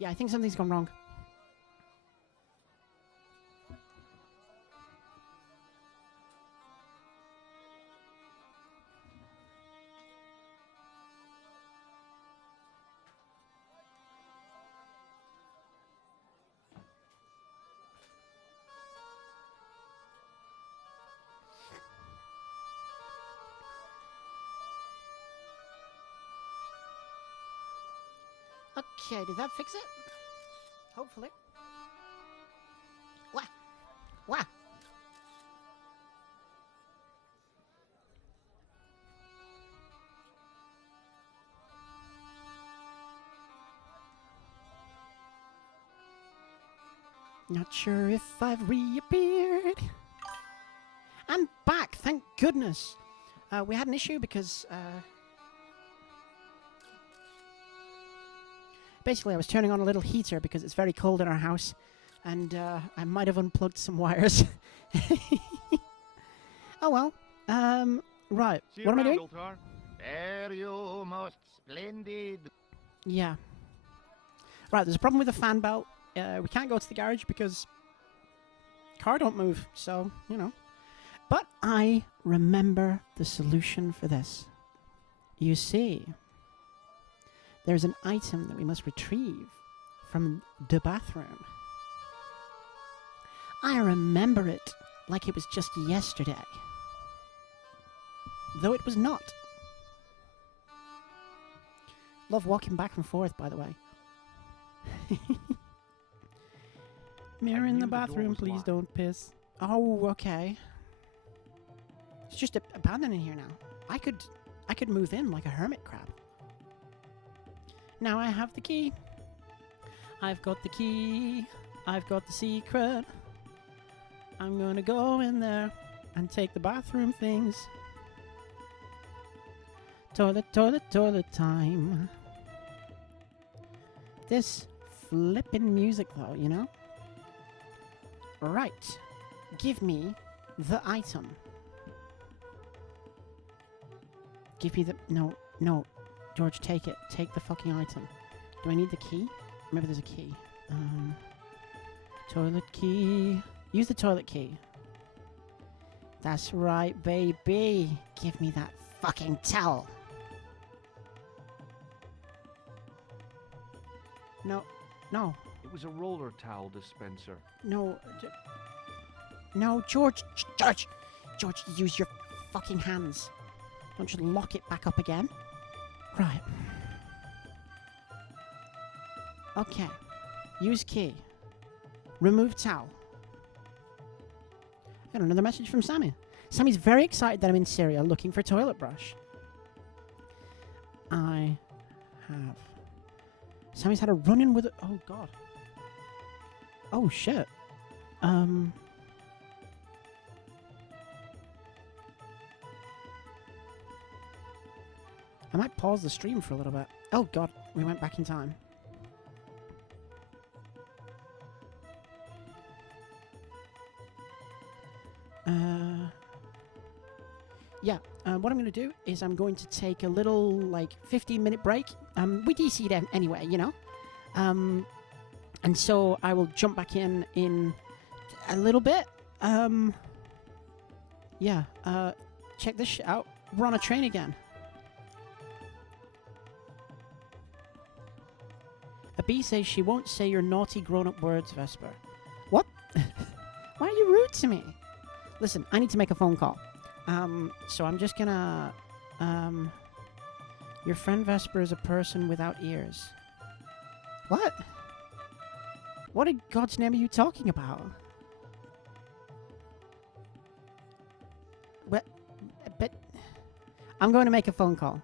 Yeah, I think something's gone wrong. Okay, did that fix it? Hopefully. Wah! Wah! Not sure if I've reappeared. I'm back, thank goodness. We had an issue because basically I was turning on a little heater because it's very cold in our house, and I might have unplugged some wires. Oh well. Right. See What am I around, doing? old tar. There you most splendid. Yeah. Right, there's a problem with the fan belt. We can't go to the garage because car don't move, so, you know. But I remember the solution for this. You see, there's an item that we must retrieve from the bathroom. I remember it like it was just yesterday. Though it was not. Love walking back and forth, by the way. Mirror in the bathroom, please don't piss. Oh, okay. It's just abandoned in here now. I could move in like a hermit crab. Now I have the key. I've got the key. I've got the secret. I'm gonna go in there and take the bathroom things. Toilet, toilet, toilet time. This flippin' music though, you know? Right. Give me the item. Give me the... No, no. George, take it. Take the fucking item. Do I need the key? Remember there's a key. Toilet key. Use the toilet key. That's right, baby. Give me that fucking towel. No. No. It was a roller towel dispenser. No. No, George. George. George, use your fucking hands. Don't just lock it back up again. Right. Okay. Use key. Remove towel. Got another message from Sammy. Sammy's very excited that I'm in Syria looking for toilet brush. I have. Sammy's had a run-in with... Oh, God. Oh, shit. I might pause the stream for a little bit. Oh, God. We went back in time. Yeah, what I'm going to do is I'm going to take a little, like, 15-minute break. We DC'd anyway, you know? And so I will jump back in a little bit. Yeah, check this shit out. We're on a train again. A bee says she won't say your naughty grown-up words, Vesper. What? Why are you rude to me? Listen, I need to make a phone call. So I'm just gonna... your friend Vesper is a person without ears. What? What in God's name are you talking about? But I'm going to make a phone call.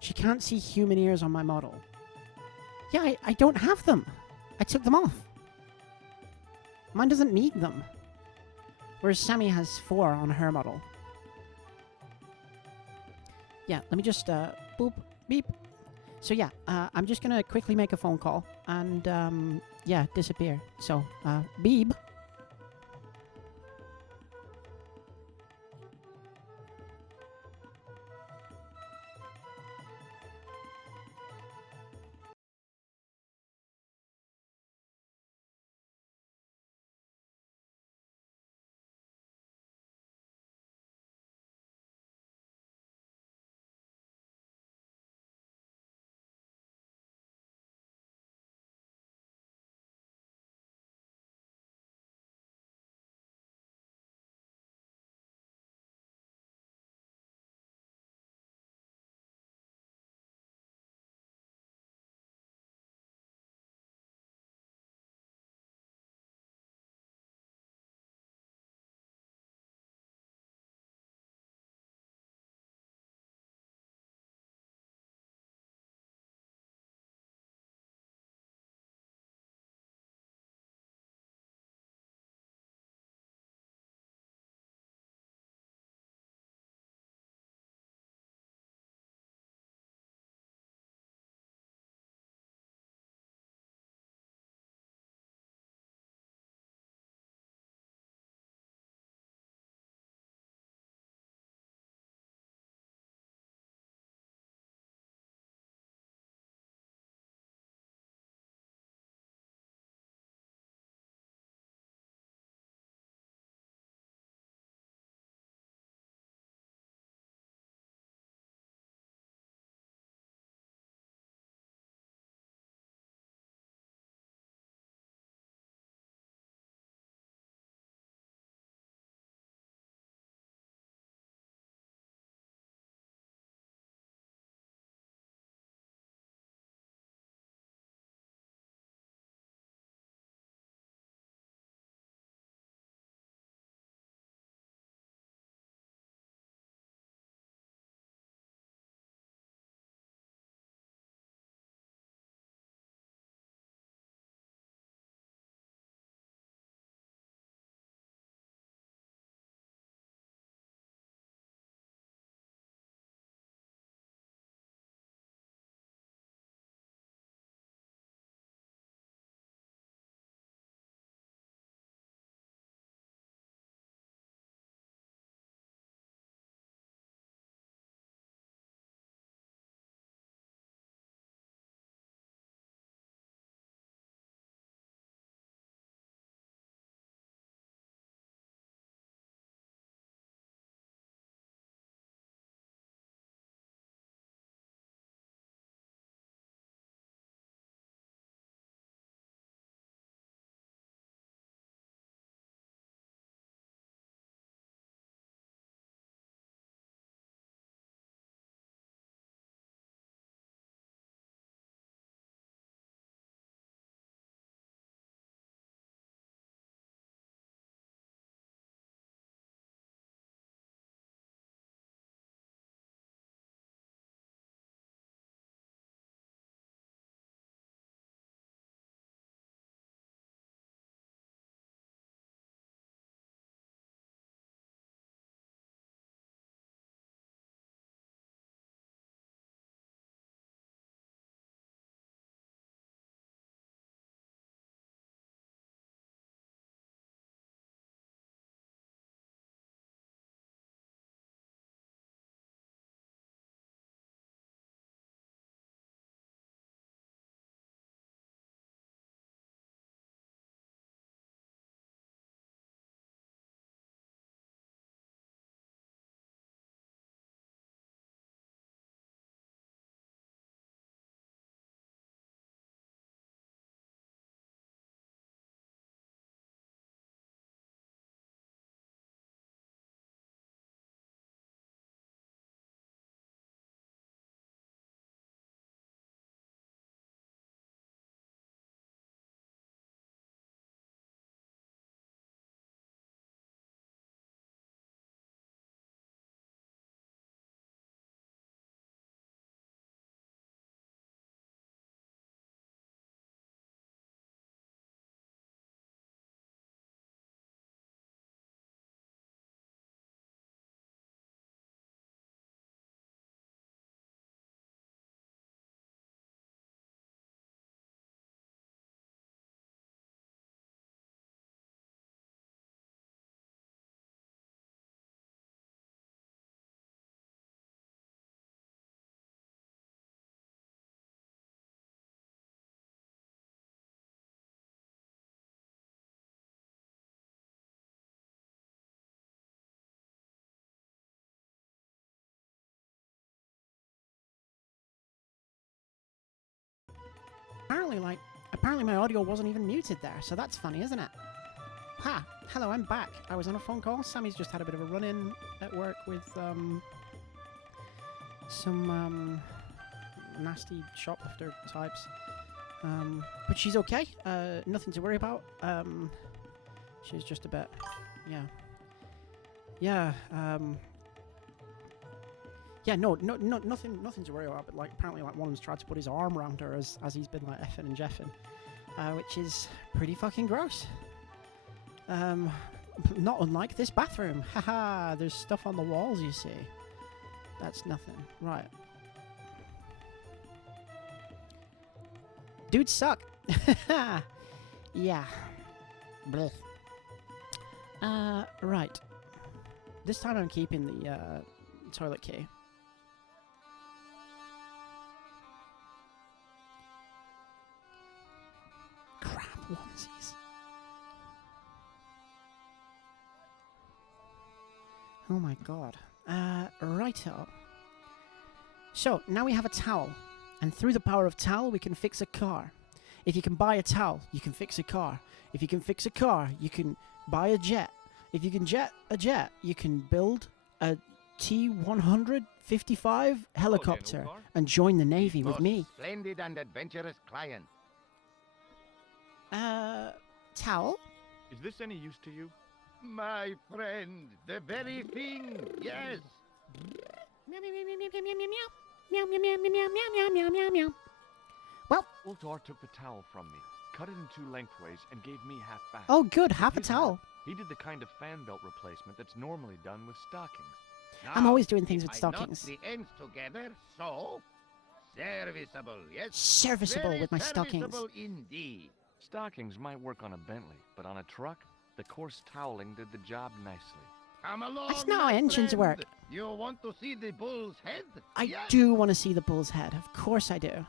She can't see human ears on my model. Yeah, I don't have them. I took them off. Mine doesn't need them. Whereas Sammy has 4 on her model. Yeah, let me just, boop, beep. So yeah, I'm just gonna quickly make a phone call and, yeah, disappear. So, beep. Apparently my audio wasn't even muted there, so that's funny, isn't it? Ha! Hello, I'm back. I was on a phone call. Sammy's just had a bit of a run-in at work with, some, nasty shoplifter types. But she's okay. Nothing to worry about. She's just a bit... Yeah. Yeah, yeah, no, nothing to worry about, but, like, apparently, like, one of them's tried to put his arm around her as he's been, like, effing and jeffing. Which is pretty fucking gross. Not unlike this bathroom. Haha, there's stuff on the walls, you see. That's nothing. Right. Dudes suck. Yeah. Blech. Right. This time I'm keeping the, toilet key. Crap, onesies. Oh my god. Righto. So, now we have a towel. And through the power of towel, we can fix a car. If you can buy a towel, you can fix a car. If you can fix a car, you can buy a jet. If you can jet a jet, you can build a T-155 helicopter and join the Navy with me. Splendid and adventurous client. Towel? Is this any use to you? My friend, the very thing, yes. Meow, meow, meow, meow, meow, meow, meow. Meow, meow, meow, meow, meow, meow, meow, meow, meow. Well. Ultar took the towel from me, cut it in two lengthways, and gave me half back. Oh, good, half a With his towel. help, he did the kind of fan belt replacement that's normally done with stockings. I'm always doing things if with I knot stockings. the ends together, so serviceable, yes. Serviceable Very with my stockings. serviceable indeed. Stockings might work on a Bentley, but on a truck, the coarse toweling did the job nicely. Come along, That's not how my engines friend. work. You want to see the bull's head? I Yes. do want to see the bull's head. Of course I do.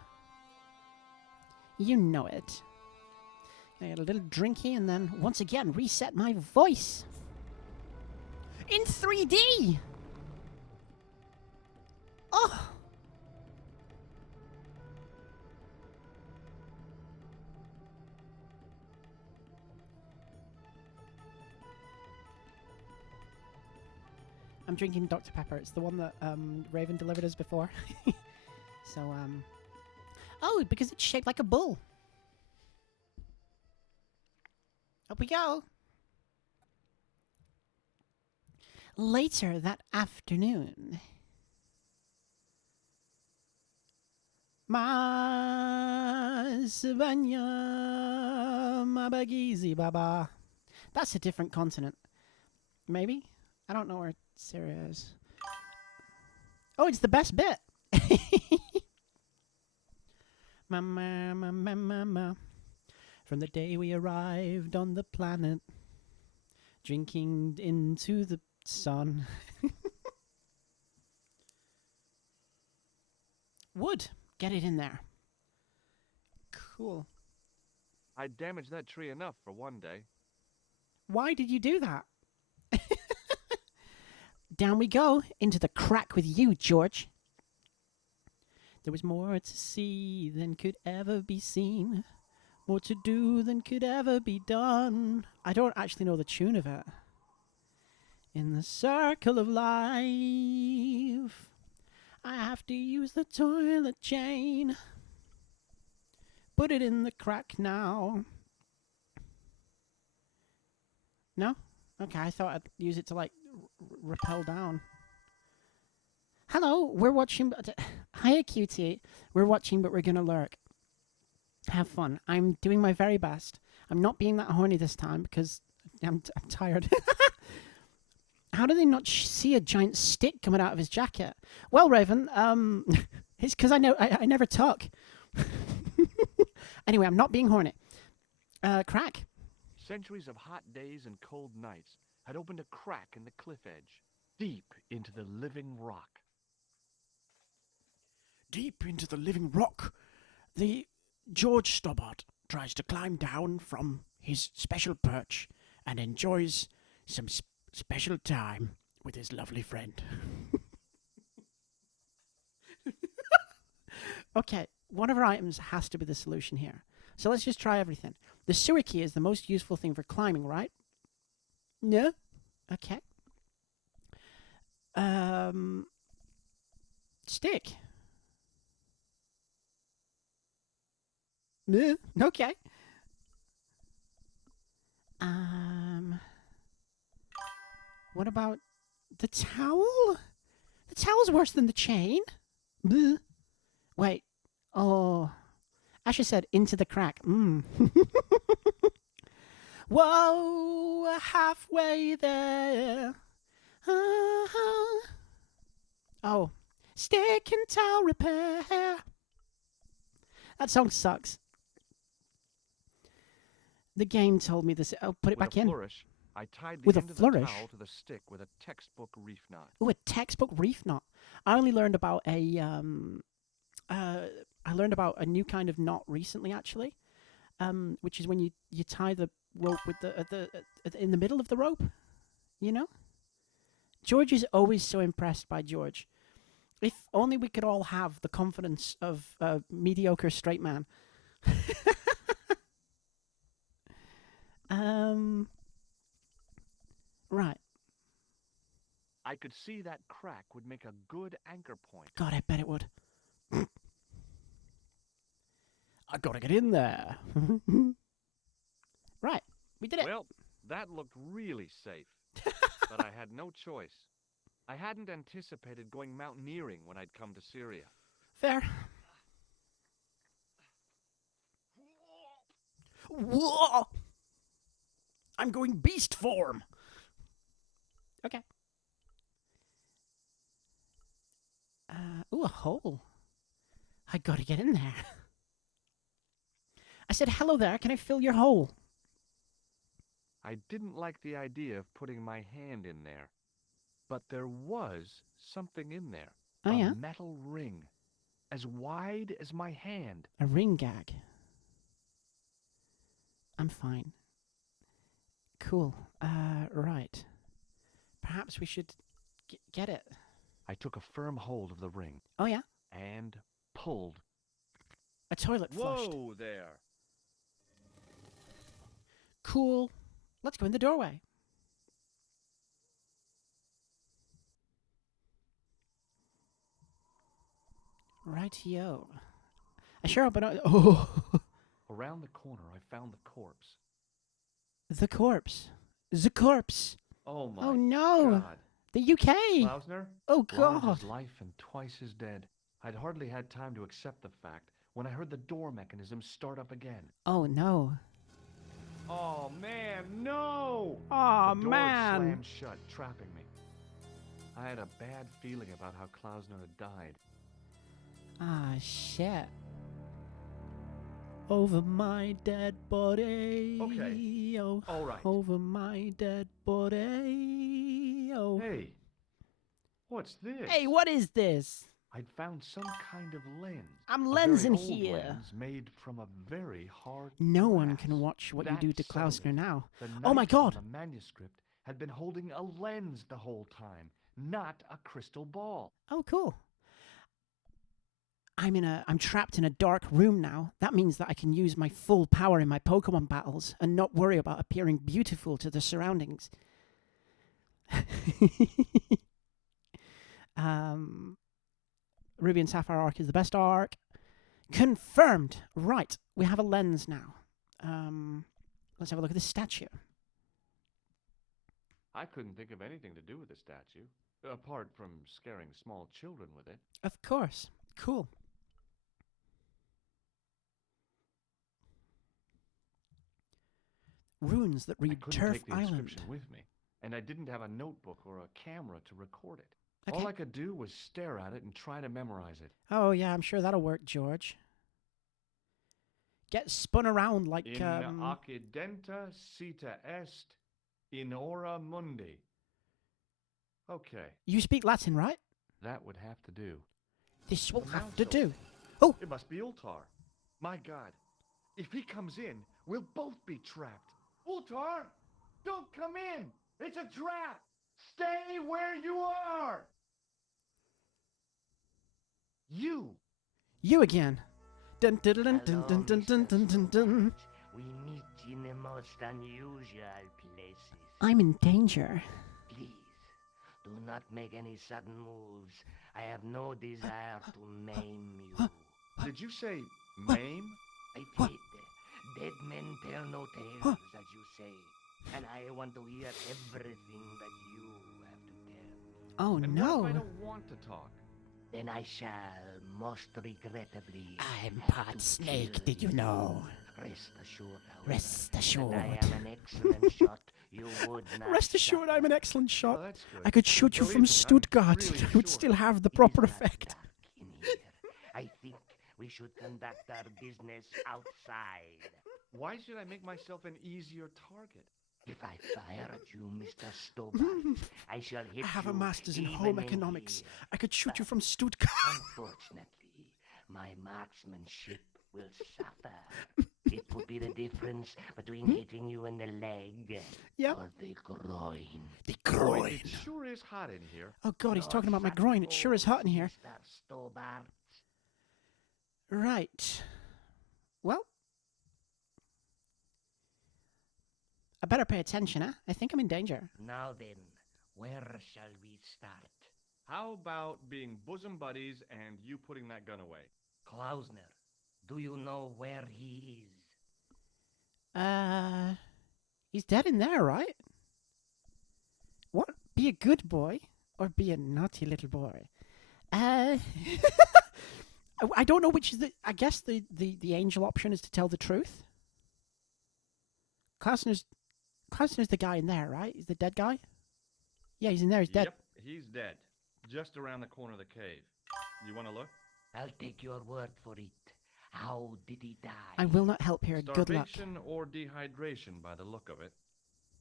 You know it. I get a little drinky and then once again reset my voice. In 3D! Oh! I'm drinking Dr. Pepper. It's the one that Raven delivered us before. So, oh, because it's shaped like a bull. Up we go. Later that afternoon, Masbanya Mabagizi Baba. That's a different continent. Maybe? I don't know where Syria is. Oh, it's the best bit. Mama, mama, mama. From the day we arrived on the planet, drinking into the sun. Wood. Get it in there. Cool. I damaged that tree enough for one day. Why did you do that? Down we go, into the crack with you, George. There was more to see than could ever be seen. More to do than could ever be done. I don't actually know the tune of it. In the circle of life, I have to use the toilet chain. Put it in the crack now. No? Okay, I thought I'd use it to, like, rappel down. Hello, we're watching... Hiya, QT. We're watching, but we're gonna lurk. Have fun. I'm doing my very best. I'm not being that horny this time because I'm tired. How do they not see a giant stick coming out of his jacket? Well, Raven, it's because I never talk. Anyway, I'm not being horny. Crack. Centuries of hot days and cold nights had opened a crack in the cliff edge, deep into the living rock. Deep into the living rock, the George Stobbart tries to climb down from his special perch and enjoys some special time with his lovely friend. Okay, one of our items has to be the solution here. So let's just try everything. The sewer key is the most useful thing for climbing, right? No? Okay. Stick. No? Okay. What about the towel? The towel's worse than the chain. Bleh. Wait. Oh. Asher said into the crack. Whoa, halfway there. Oh. Stick and towel repair. That song sucks. The game told me this. Oh, put it back in. Flourish, I tied the With a end of flourish? the towel to the stick with a textbook reef knot. Oh, a textbook reef knot. I only learned about a I learned about a new kind of knot recently, actually, which is when you tie the rope with in the middle of the rope. You know, George is always so impressed by George. If only we could all have the confidence of a mediocre straight man. Right. I could see that crack would make a good anchor point. God, I bet it would. I gotta get in there. Right, we did it. Well, that looked really safe, but I had no choice. I hadn't anticipated going mountaineering when I'd come to Syria. Fair. Whoa! I'm going beast form. Okay. Ooh, a hole. I gotta get in there. I said, hello there, can I fill your hole? I didn't like the idea of putting my hand in there, but there was something in there. Oh, yeah? A metal ring, as wide as my hand. A ring gag. I'm fine. Cool. Right. Perhaps we should get it. I took a firm hold of the ring. Oh, yeah? And pulled. A toilet flushed. Whoa there! Cool. Let's go in the doorway. Rightio. I sure hope I don't... Oh! Around the corner, I found the corpse. The corpse. The corpse. Oh my Oh, no. God. The UK. Klausner? Oh, Large God. as life and twice as dead. I'd hardly had time to accept the fact when I heard the door mechanism start up again. Oh, no. Oh, man, no! Oh, The door man. slammed shut, trapping me. I had a bad feeling about how Klausner had died. Ah, shit. Over my dead body. Okay. Oh, All right. over my dead body. Oh. Hey, what's this? Hey, what is this? I'd found some kind of lens. I'm A lensing very old here. lens made from a very hard No one glass. can watch what you That do to settled Klausner it. now. The Oh my knife on God. The manuscript had been holding a lens the whole time, not a crystal ball. Oh, cool. I'm trapped in a dark room now. That means that I can use my full power in my Pokemon battles and not worry about appearing beautiful to the surroundings. Ruby and Sapphire arc is the best arc. Confirmed. Right, we have a lens now. Let's have a look at this statue. I couldn't think of anything to do with the statue, apart from scaring small children with it. Of course. Cool. Runes that I read couldn't Turf take the Island. inscription with me, and I didn't have a notebook or a camera to record it. Okay. All I could do was stare at it and try to memorize it. Oh, yeah, I'm sure that'll work, George. Get spun around like... In occidenta cita est, in ora mundi. Okay, You speak Latin, right? that would have to do. This will The have mouse to opened. do. Oh, It must be Ultar. My God, if he comes in, we'll both be trapped. Ultar, don't come in. It's a trap. Stay where you are. You. you again. Dun, dun, dun, dun, dun, dun, dun, dun, dun, dun. We meet in the most unusual places. I'm in danger. Please, do not make any sudden moves. I have no desire to maim you. Did you say maim? I did. Dead men tell no tales, as you say. And I want to hear everything that you have to tell. Oh And no. what if I don't want to talk? Then I shall, most regrettably... I'm have part to snake, kill did you know? Rest assured, however, Rest that assured. I am an excellent shot. You would not Rest assured, I'm an suffer. excellent Oh, shot. that's good. I could shoot you Believe from me, I'm Stuttgart. really It would sure. still have the It is proper not effect. dark in here. I think we should conduct our business outside. Why should I make myself an easier target? If I fire at you, Mr. Stobart, I shall hit I have a you master's in even home economics. here. I could shoot you from Stuttgart. Unfortunately, my marksmanship will suffer. It would be the difference between hitting you in the leg Yeah. or the groin. The Boy, groin. it sure is hot in here. Oh god, he's Your talking about my shot groin. It sure is hot in goes, here. Mr. Stobart. Right. Well. I better pay attention, huh? I think I'm in danger. Now then, where shall we start? How about being bosom buddies and you putting that gun away? Klausner, do you know where he is? He's dead in there, right? What? Be a good boy or be a naughty little boy? I don't know which is the. I guess the angel option is to tell the truth. Klausner's the guy in there, right? He's the dead guy. Yeah, he's in there. He's dead. Yep, he's dead. Just around the corner of the cave. You want to look? I'll take your word for it. How did he die? I will not help here. Good luck. Starvation or dehydration by the look of it.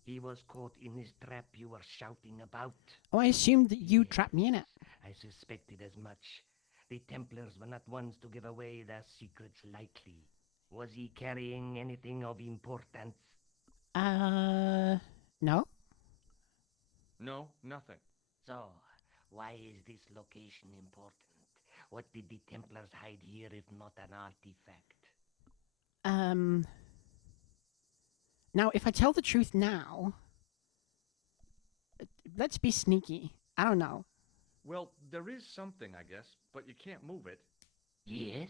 He was caught in this trap you were shouting about. Oh, I assumed that you trapped me in it. I suspected as much. The Templars were not ones to give away their secrets lightly. Was he carrying anything of importance? No. No, nothing. So, why is this location important? What did the Templars hide here if not an artifact? Now, if I tell the truth now, let's be sneaky. I don't know. Well, there is something, I guess, but you can't move it. Yes?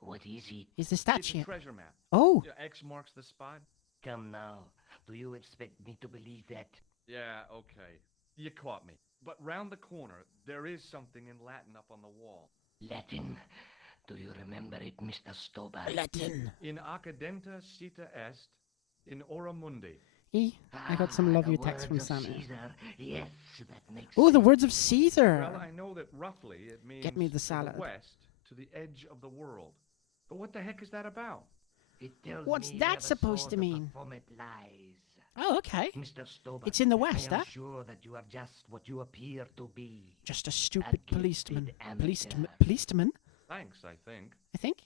What is it? Is the It's statue? a treasure map. Oh, Yeah, X marks the spot. Come now. Do you expect me to believe that? Yeah, okay. You caught me. But round the corner, there is something in Latin up on the wall. Latin? Do you remember it, Mr. Stobart? Latin. In Accidenta Cita Est, in Ora Mundi. I got some lovely the text from words of Santa. Caesar. Yes, that makes Oh, the sense. words of Caesar. Well, I know that roughly it means Get me the to salad. the west, to the edge of the world. But what the heck is that about? It tells What's me that where the supposed to sword of mean? Baphomet lies. Oh, okay. Mr. Stobart, It's in the West, I am huh? sure that you are just what you appear to be. Just a stupid gifted policeman. amateur. Policeman, Thanks, I think. I think.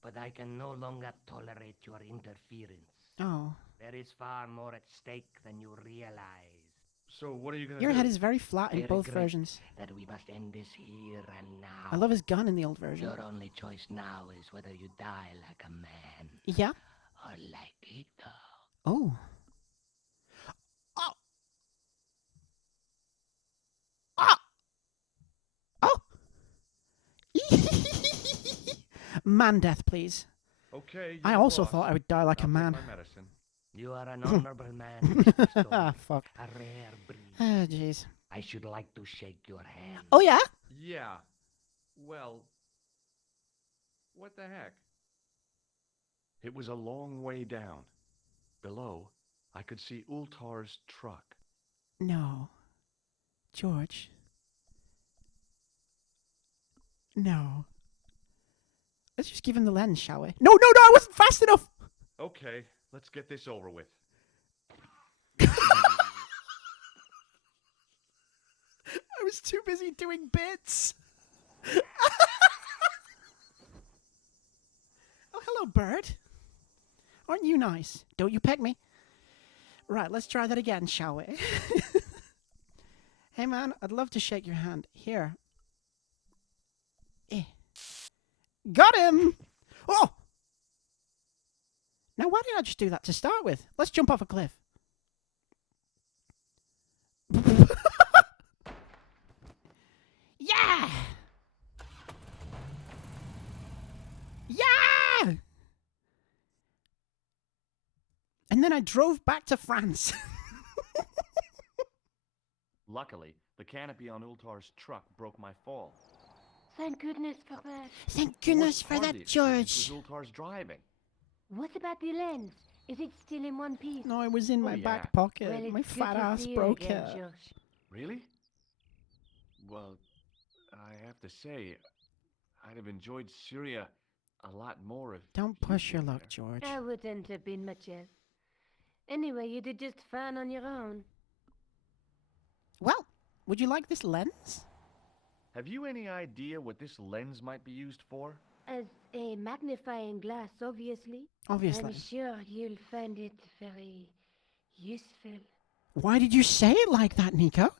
But I can no longer tolerate your interference. Oh. There is far more at stake than you realize. So what are you gonna Your do? head is very flat in I both regret versions. that we must end this here and now. I love his gun in the old version. Your only choice now is whether you die like a man Yeah. or like a dog. Oh. Oh. Oh. Oh. Man death, please. Okay. I you're the also boss. thought I would die like I'll a take man. my medicine. You are an honorable man, Mr. Ah, Stobart. fuck. A rare breed. Ah, jeez. I should like to shake your hand. Oh, yeah? Yeah. Well, what the heck? It was a long way down. Below, I could see Ultar's truck. No. George. No. Let's just give him the lens, shall we? No, I wasn't fast enough! Okay, let's get this over with. I was too busy doing bits. Oh, hello, bird. Aren't you nice? Don't you peck me. Right, let's try that again, shall we? Hey, man, I'd love to shake your hand. Here. Got him! Oh! Now, why didn't I just do that to start with? Let's jump off a cliff. Yeah! Yeah! And then I drove back to France. Luckily, the canopy on Ultar's truck broke my fall. Thank goodness for that. Thank The goodness worst for part of that, the experience George. was Ultar's driving. What about the lens? Is it still in one piece? No, it was in my yeah. back pocket. Well, it's My good fat to ass see you broke again, it. Josh. Really? Well, I have to say, I'd have enjoyed Syria a lot more if Don't you'd push your been luck, there. George. I wouldn't have been much else. Anyway, you did just fine on your own. Well, would you like this lens? Have you any idea what this lens might be used for? As a magnifying glass, obviously. Obviously. I'm sure you'll find it very useful. Why did you say it like that, Nico?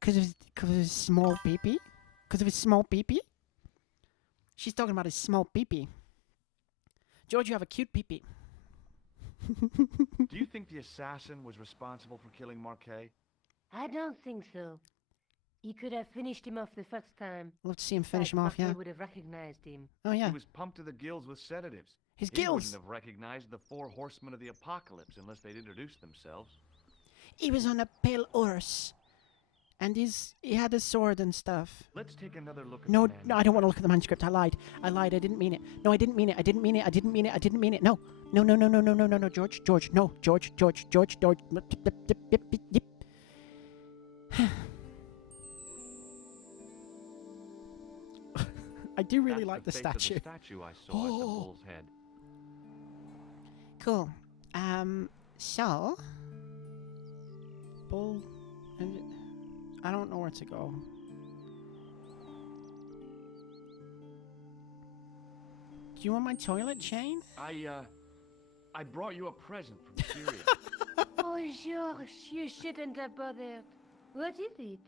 Because of his small peepee? Because of his small peepee? She's talking about his small peepee. George, you have a cute peepee. Do you think the assassin was responsible for killing Marquet? I don't think so. He could have finished him off the first time. Love to see him finish him Like off, yeah. Marquet would have recognized him. Oh, yeah. He was pumped to the gills with sedatives. His He gills! wouldn't have recognized the 4 horsemen of the apocalypse unless they'd introduced themselves. He was on a pale horse. And he had a sword and stuff. Let's take another look at No, the no, I don't want to look at the manuscript. I lied. I didn't mean it. No, I didn't mean it. I didn't mean it. I didn't mean it. I didn't mean it. No. No, no, no, no, no, no, no, no, George. George. No. George. George. George. George. I do really That's like the face of statue. the statue I saw at the Oh. bull's head. Cool. So bull and I don't know where to go. Do you want my toilet chain? I brought you a present from Syria. Oh, George, you shouldn't have bothered. What is it?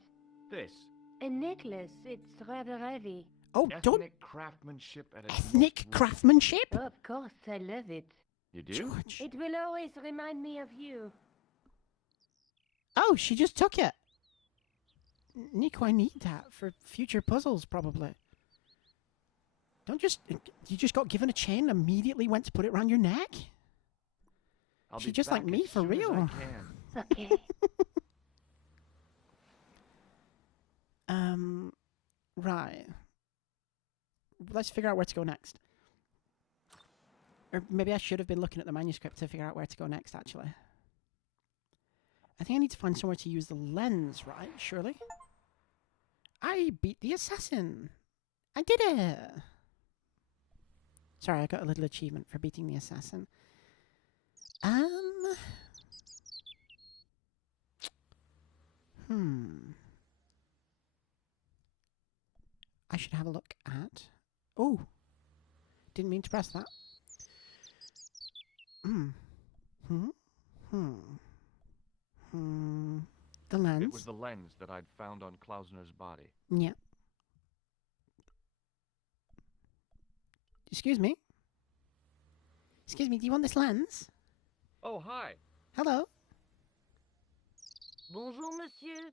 This. A necklace. It's rather heavy. Oh, don't Ethnic craftsmanship at its ethnic most craftsmanship? Of course, I love it. You do? George. It will always remind me of you. Oh, she just took it. Nico, I need that for future puzzles, probably. Don't just... You just got given a chain and immediately went to put it around your neck? I'll She be just like back me, as for soon as real. I can. Okay. Right. Let's figure out where to go next. Or maybe I should have been looking at the manuscript to figure out where to go next, actually. I think I need to find somewhere to use the lens, right? Surely? I beat the assassin! I did it! Sorry, I got a little achievement for beating the assassin. I should have a look at... Oh! Didn't mean to press that. The lens. It was the lens that I'd found on Klausner's body. Yeah. Excuse me? Excuse me, do you want this lens? Oh, hi. Hello? Bonjour, monsieur.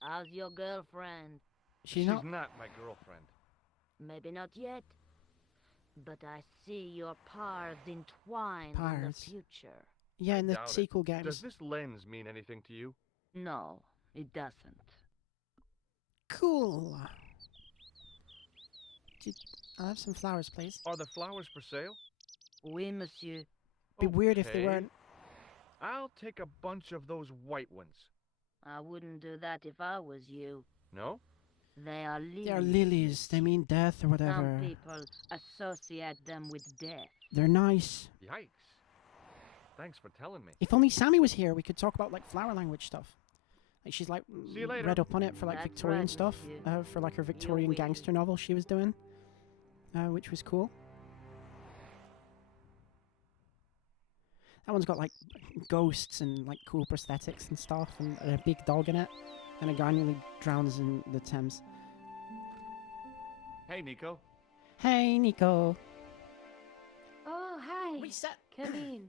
How's your girlfriend? She's She's not... not my girlfriend. Maybe not yet. But I see your paths entwined in the Paths. future. Yeah, in the Doubt it. sequel games. Does this lens mean anything to you? No, it doesn't. Cool. I'll have some flowers, please. Are the flowers for sale? Oui, monsieur. Be weird if they Okay. weren't. I'll take a bunch of those white ones. I wouldn't do that if I was you. No? They are lilies. They are lilies. They mean death or whatever. Some people associate them with death. They're nice. Yikes. Thanks for telling me. If only Sammy was here, we could talk about like flower language stuff. Like she's like See you later. read up on it for like That's Victorian right, stuff, monsieur. for like her Victorian will. gangster novel she was doing, which was cool. That one's got like ghosts and like cool prosthetics and stuff, and a big dog in it, and a guy nearly drowns in the Thames. Hey, Nico. Hey, Nico. Oh, hi. Reset. Come in.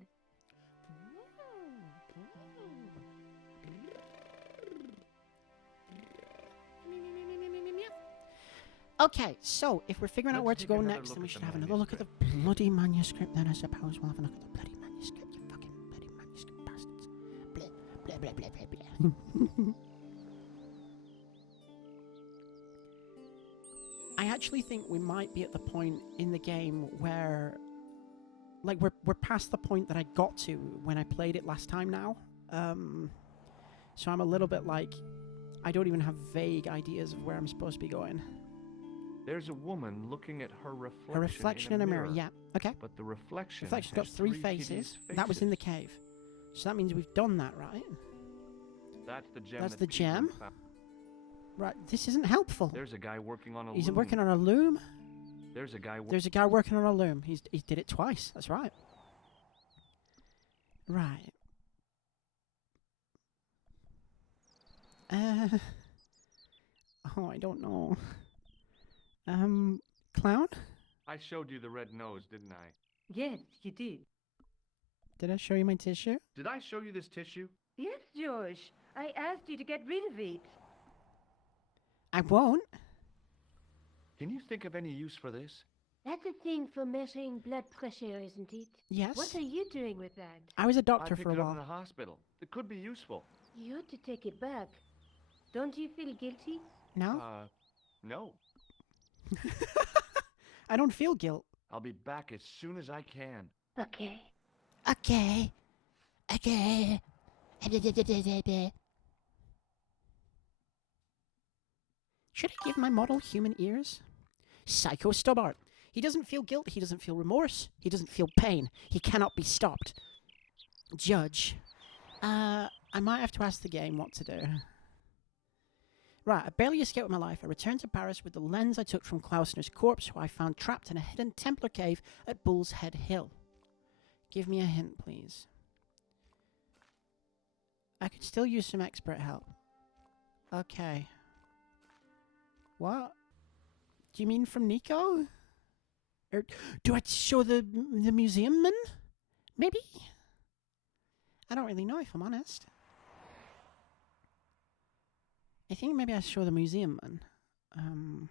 Okay, so if we're figuring out Let's where to take go another next, look then we at should the have another look at the bloody manuscript. Then I suppose we'll have a look at the bloody manuscript. You fucking bloody manuscript bastards. Blah blah blah blah blah blah. I actually think we might be at the point in the game where, like, we're past the point that I got to when I played it last time now. So I'm a little bit like, I don't even have vague ideas of where I'm supposed to be going. There's a woman looking at her reflection. Her reflection in a mirror. Yeah. Okay. But the reflection's Got three faces. That was in the cave. So that means we've done that, right? That's the gem. That's that the people gem. found. Right. This isn't helpful. There's a guy working on a He's loom. working on a loom. There's a guy. There's a guy working on a loom. He did it twice. That's right. Right. Oh, I don't know. Clown? I showed you the red nose, didn't I? Yes, you did. Did I show you my tissue? Did I show you this tissue? Yes, Josh. I asked you to get rid of it. I won't. Can you think of any use for this? That's a thing for measuring blood pressure, isn't it? Yes. What are you doing with that? I was a I doctor picked for a it up in while. the hospital. It could be useful. You ought to take it back. Don't you feel guilty? No? No. I don't feel guilt. I'll be back as soon as I can. Okay. Okay. Okay. Should I give my model human ears? Psycho Stubbart. He doesn't feel guilt. He doesn't feel remorse. He doesn't feel pain. He cannot be stopped. Judge. I might have to ask the game what to do. Right, I barely escaped with my life. I returned to Paris with the lens I took from Klausner's corpse, who I found trapped in a hidden Templar cave at Bull's Head Hill. Give me a hint, please. I could still use some expert help. Okay. What? Do you mean from Nico? Or do I show the museum man? Maybe? I don't really know, if I'm honest. I think maybe I show the museum man.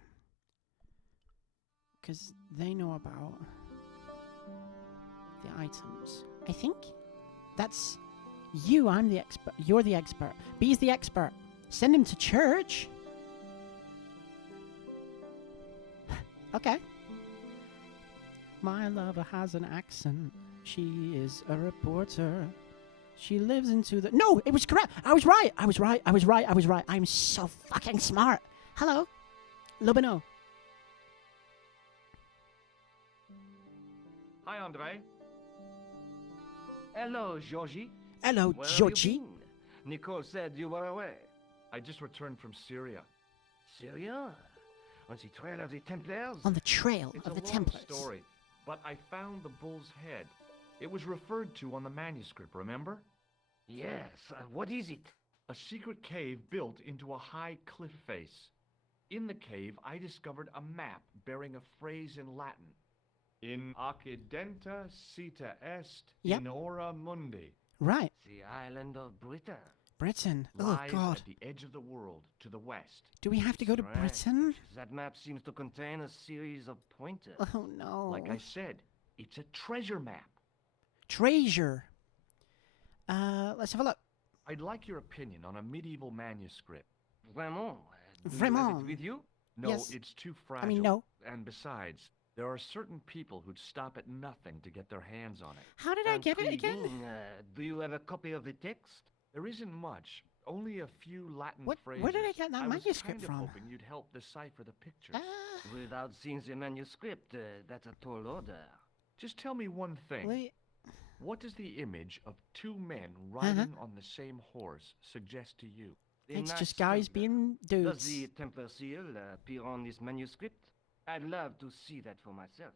Because they know about the items. I think that's you. I'm the expert. You're the expert. B's the expert. Send him to church. Okay. My lover has an accent. She is a reporter. She lives into the... No, it was correct. I was right. I'm so fucking smart. Hello. Lobino. Hi, Andre. Hello, Georgie. Hello, Where have Georgie. you been? Nicole said you were away. I just returned from Syria. Syria? On the trail of the Templars? On the trail It's of a the long Templars. story, but I found the bull's head. It was referred to on the manuscript, remember? Yes. What is it? A secret cave built into a high cliff face. In the cave, I discovered a map bearing a phrase in Latin. In accidenta cita est Yep. in ora mundi. Right. The island of Britain. Britain. Oh, Lies God. at the edge of the world, to the west. Do we have to go to Strange. Britain? That map seems to contain a series of pointers. Oh, no. Like I said, it's a treasure map. Treasure. Let's have a look. I'd like your opinion on a medieval manuscript. Vraiment? Do you have Vraiment. it with you? No, Yes. it's too fragile. I mean, no. And besides, there are certain people who'd stop at nothing to get their hands on it. How did I get it again? Intriguing. Do you have a copy of the text? There isn't much, only a few Latin What- phrases. where did I get that was manuscript kind of from? hoping you'd help decipher the pictures. Without seeing the manuscript, that's a tall order. Just tell me one thing. Wait. What does the image of two men riding on the same horse suggest to you? The It's Knights just guys Templar. being Does dudes. the Templar seal appear on this manuscript? I'd love to see that for myself.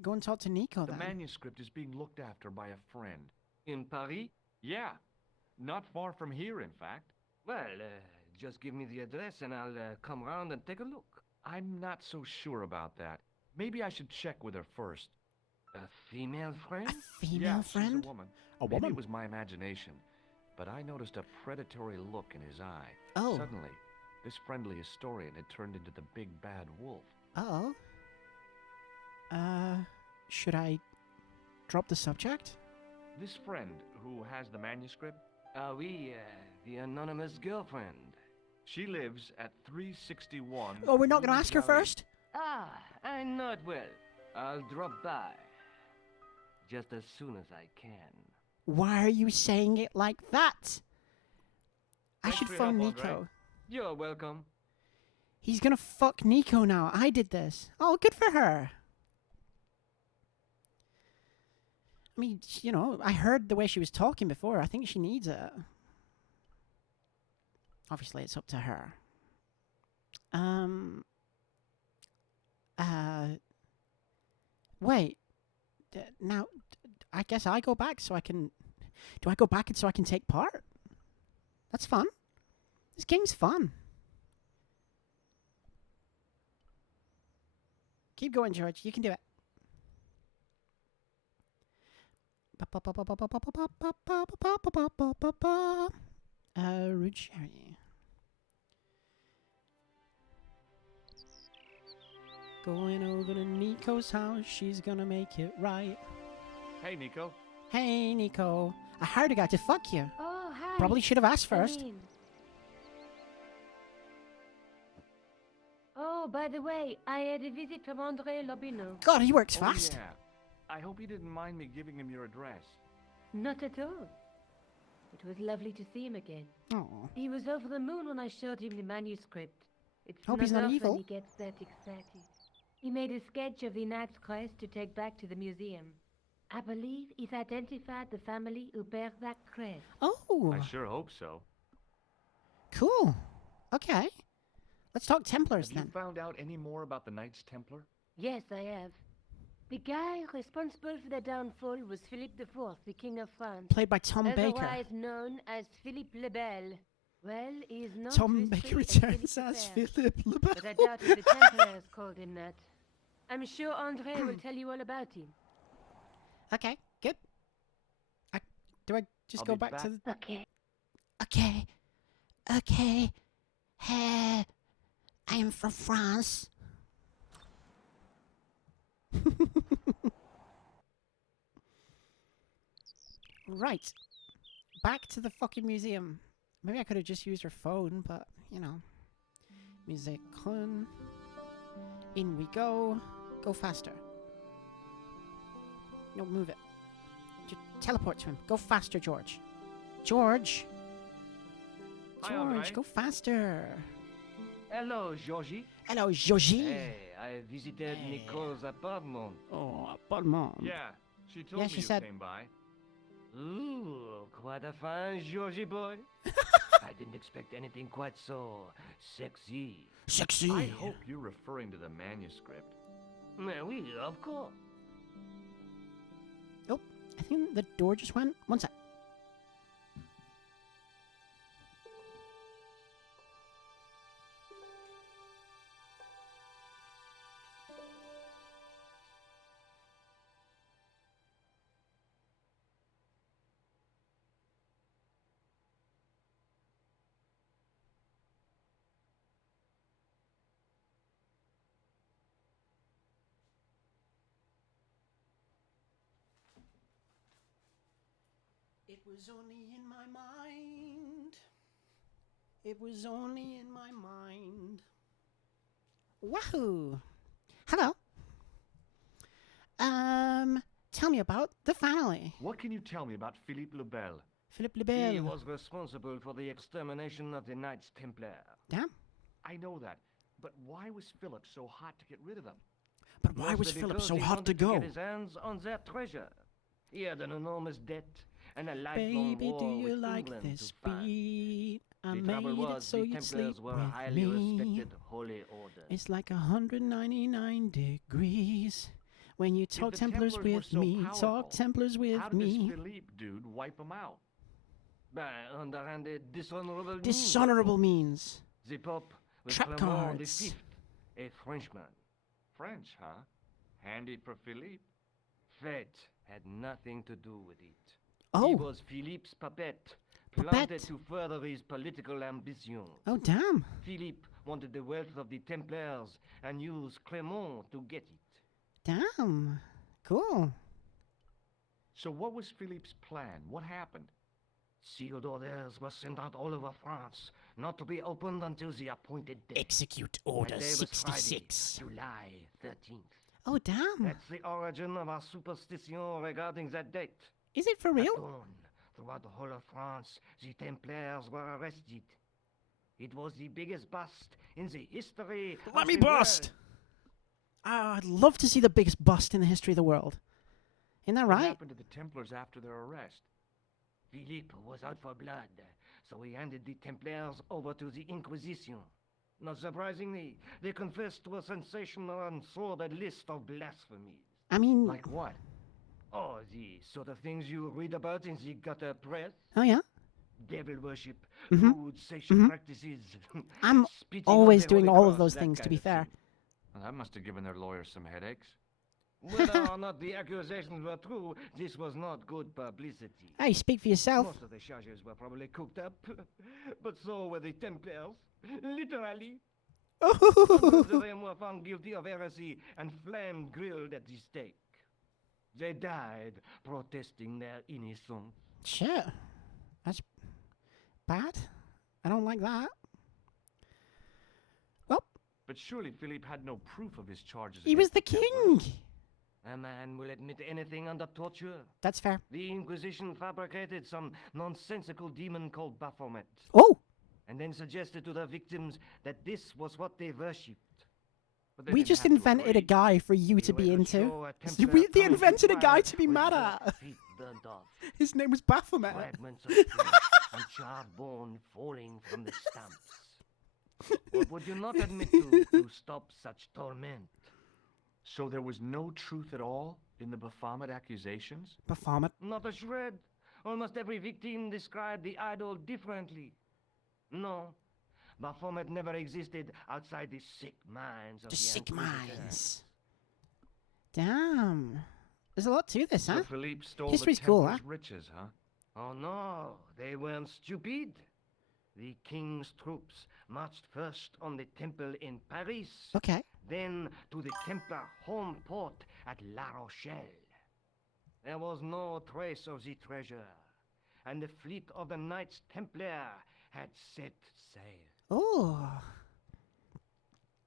Go and talk to Nico The then. manuscript is being looked after by a friend. In Paris? Yeah, not far from here, in fact. Well, just give me the address and I'll come round and take a look. I'm not so sure about that. Maybe I should check with her first. A female friend? A female Yeah, friend? she's a woman. A Maybe woman? it was my imagination, but I noticed a predatory look in his eye. Oh. Suddenly, this friendly historian had turned into the big bad wolf. Oh. Should I drop the subject? This friend who has the manuscript, Oui, the anonymous girlfriend. she lives at 361. Oh, we're not going to Rue ask her Paris. first? Ah, I know it well. I'll drop by. Just as soon as I can. Why are you saying it like that? I Thanks should for your phone help, Nico. Andre. You're welcome. He's gonna fuck Nico now. I did this. Oh, good for her. I mean, you know, I heard the way she was talking before. I think she needs it. Obviously, it's up to her. Wait. Now, I guess I go back so I can... Do I go back so I can take part? That's fun. This game's fun. Keep going, George. You can do it. Ruggieri. Going over to Nico's house. She's gonna make it right. Hey, Nico. Hey, Nico. I hired a guy to fuck you. Oh, hi. Probably should have asked first. Eileen. Oh, by the way, I had a visit from Andre Lobino. God, he works Oh, fast. yeah. I hope he didn't mind me giving him your address. Not at all. It was lovely to see him again. Oh. He was over the moon when I showed him the manuscript. It's Hope he's not often evil. he gets that excited. He made a sketch of the Knight's crest to take back to the museum. I believe he's identified the family who bear that crest. Oh. I sure hope so. Cool. Okay. Let's talk Templars Have you then. found out any more about the Knights Templar? Yes, I have. The guy responsible for their downfall was Philip IV, the King of France. Played by Tom Baker. Otherwise known as Philippe le Bel. Well, he is known Tom to Baker history returns Philippe as the Fair. Philip But I LeBel. doubt if the Templars called him that. I'm sure Andre will tell you all about him. Okay, good. Do I just I'll go be back, back. to the... Okay. Okay. Okay. Hey. I am from France. Right. Back to the fucking museum. Maybe I could have just used her phone, but, you know. Music on. In we go. Go faster. No, move it. Teleport to him. Go faster, George. George! Hi, George, Andre. go faster. Hello, Georgie. Hello, Georgie. Hey, I visited Nicole's apartment. Oh, apparemment. Yeah, she told Yeah, me she you said- came by. Ooh, quite a fine Georgie boy. I didn't expect anything quite so sexy. Sexy. I hope you're referring to the manuscript. Oui, of course. Oh, I think the door just went. One sec. It was only in my mind. It was only in my mind. Wahoo! Hello. Tell me about the family. What can you tell me about Philippe le Bel? Philippe He Lebel. was responsible for the extermination of the Knights Templar. Damn. I know that, but why was Philip so hot to get rid of them? But why was Mostly Philip because so he hot to wanted go? get his hands on their treasure. He had an enormous debt and a lifelong Baby, war do you with like England this to fight. beat? I The made trouble it was so the you'd sleep Templars were a with highly me. respected holy order. It's like 199 degrees when you talk the Templars Templars were with so me. powerful, Talk Templars with How did me. this Philippe dude wipe them out? By underhanded dishonorable means. Dishonorable means. The Pope was Trap Clement the cards. Fifth. a Frenchman. French, huh? Handy for Philippe. Fate had nothing to do with it. He Oh, was Philippe's puppet, Puppet. planted to further his political ambition. oh, damn. Philippe wanted the wealth of the Templars and used Clermont to get it. Damn. Cool. So what was Philippe's plan? What happened? Sealed orders were sent out all over France, not to be opened until the appointed date. Execute That Order day was Friday, 66. July 13th. Oh, damn. That's the origin of our superstition regarding that date. Is it for At real? dawn, throughout the whole of France, the Templars were arrested. It was the biggest bust in the history Let of me the bust! world. I'd love to see the biggest bust in the history of the world. Isn't that What right? happened to the Templars after their arrest? Philippe was out for blood, so he handed the Templars over to the Inquisition. Not surprisingly, they confessed to a sensational and sordid list of blasphemies. I mean, Like what? Oh, the sort of things you read about in the gutter press. oh yeah? Devil worship, Mhm. food sexual Mhm. practices. I'm spitting on always the doing Holy all of Cross, those that things, to kind be of fair. thing. Well, that must have given their lawyers some headaches. Whether or not the accusations were true, this was not good publicity. Hey, speak for yourself. Most of the charges were probably cooked up, but so were the Templars. Literally. Hundreds of them were found guilty of heresy and flame grilled at the stake. They died protesting their innocence. Shit. That's bad. I don't like that. Well, But surely Philippe had no proof of his charges. he was against the Templars. king. A man will admit anything under torture. That's fair. The Inquisition fabricated some nonsensical demon called Baphomet, Oh, and then suggested to the victims that this was what they worshipped. But they we didn't just have to invented a agree. guy for you to You be ever into. show a So Templar they coming to invented a guy fire to be with mad their at. feet burnt off, His name was Baphomet. fragments of flesh and charred bone falling from the stumps? What would you not admit to stop such torment? So there was no truth at all in the Baphomet accusations? Baphomet. Not a shred. Almost every victim described the idol differently. No, Baphomet never existed outside the sick minds of The the sick Inquisitors. minds. Damn. There's a lot to this, So huh? Philippe stole History's the cool, Templars' huh? riches, huh? Oh no, they weren't stupid. The king's troops marched first on the temple in Paris, Okay. then to the Templar home port at La Rochelle. There was no trace of the treasure, and the fleet of the Knights Templar had set sail. Oh.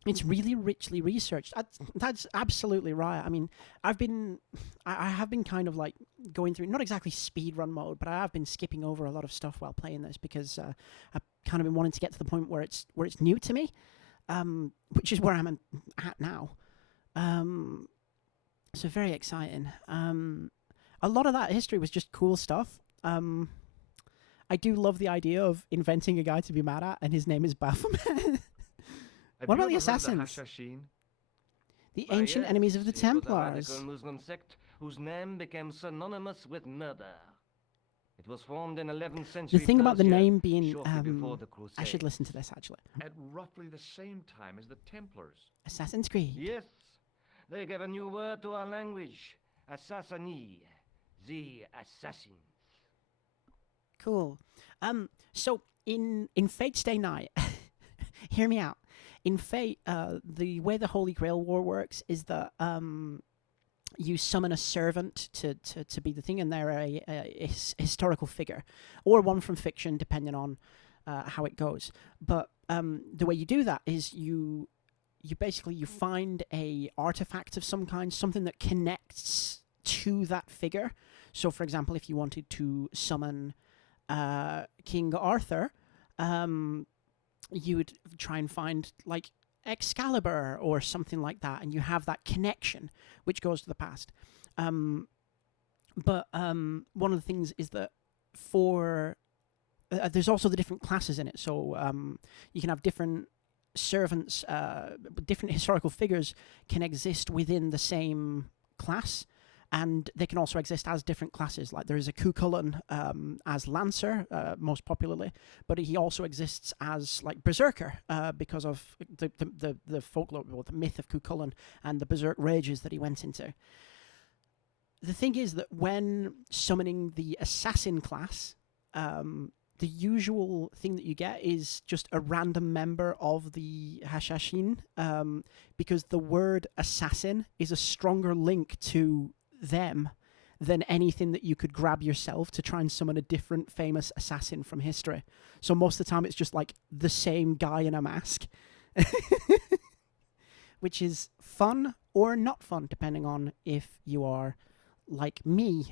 It's really richly researched. That's absolutely right. I mean, I have been kind of like going through, not exactly speedrun mode, but I have been skipping over a lot of stuff while playing this because I've kind of been wanting to get to the point where it's new to me, which is where I'm at now. So very exciting. A lot of that history was just cool stuff. I do love the idea of inventing a guy to be mad at, and his name is Baphomet. Have What you about the ever heard of assassins? Hashishin? The Why, ancient yes, enemies of the it was a Templars. radical Muslim sect whose name became synonymous with murder. It was formed in 11th century The thing about the Persia, name being, shortly before the Crusade. I should listen to this actually. At roughly the same time as the Templars. Assassin's Creed. Yes, they gave a new word to our language, assassini, the assassins. Cool. So in Fate Stay Night, hear me out. In Fate, the way the Holy Grail War works is that you summon a servant to be the thing, and they're a historical figure, or one from fiction, depending on how it goes. But the way you do that is you basically you find a artifact of some kind, something that connects to that figure. So, for example, if you wanted to summon King Arthur, you would try and find like Excalibur or something like that, and you have that connection which goes to the past. But one of the things is that for there's also the different classes in it. So you can have different servants, different historical figures can exist within the same class, and they can also exist as different classes. Like there is a Cuchulainn as Lancer, most popularly, but he also exists as like Berserker because of the folklore or the myth of Cuchulainn and the berserk rages that he went into. The thing is that when summoning the assassin class, the usual thing that you get is just a random member of the Hashashin, because the word assassin is a stronger link to them than anything that you could grab yourself to try and summon a different famous assassin from history. So most of the time it's just like the same guy in a mask, which is fun or not fun, depending on if you are like me,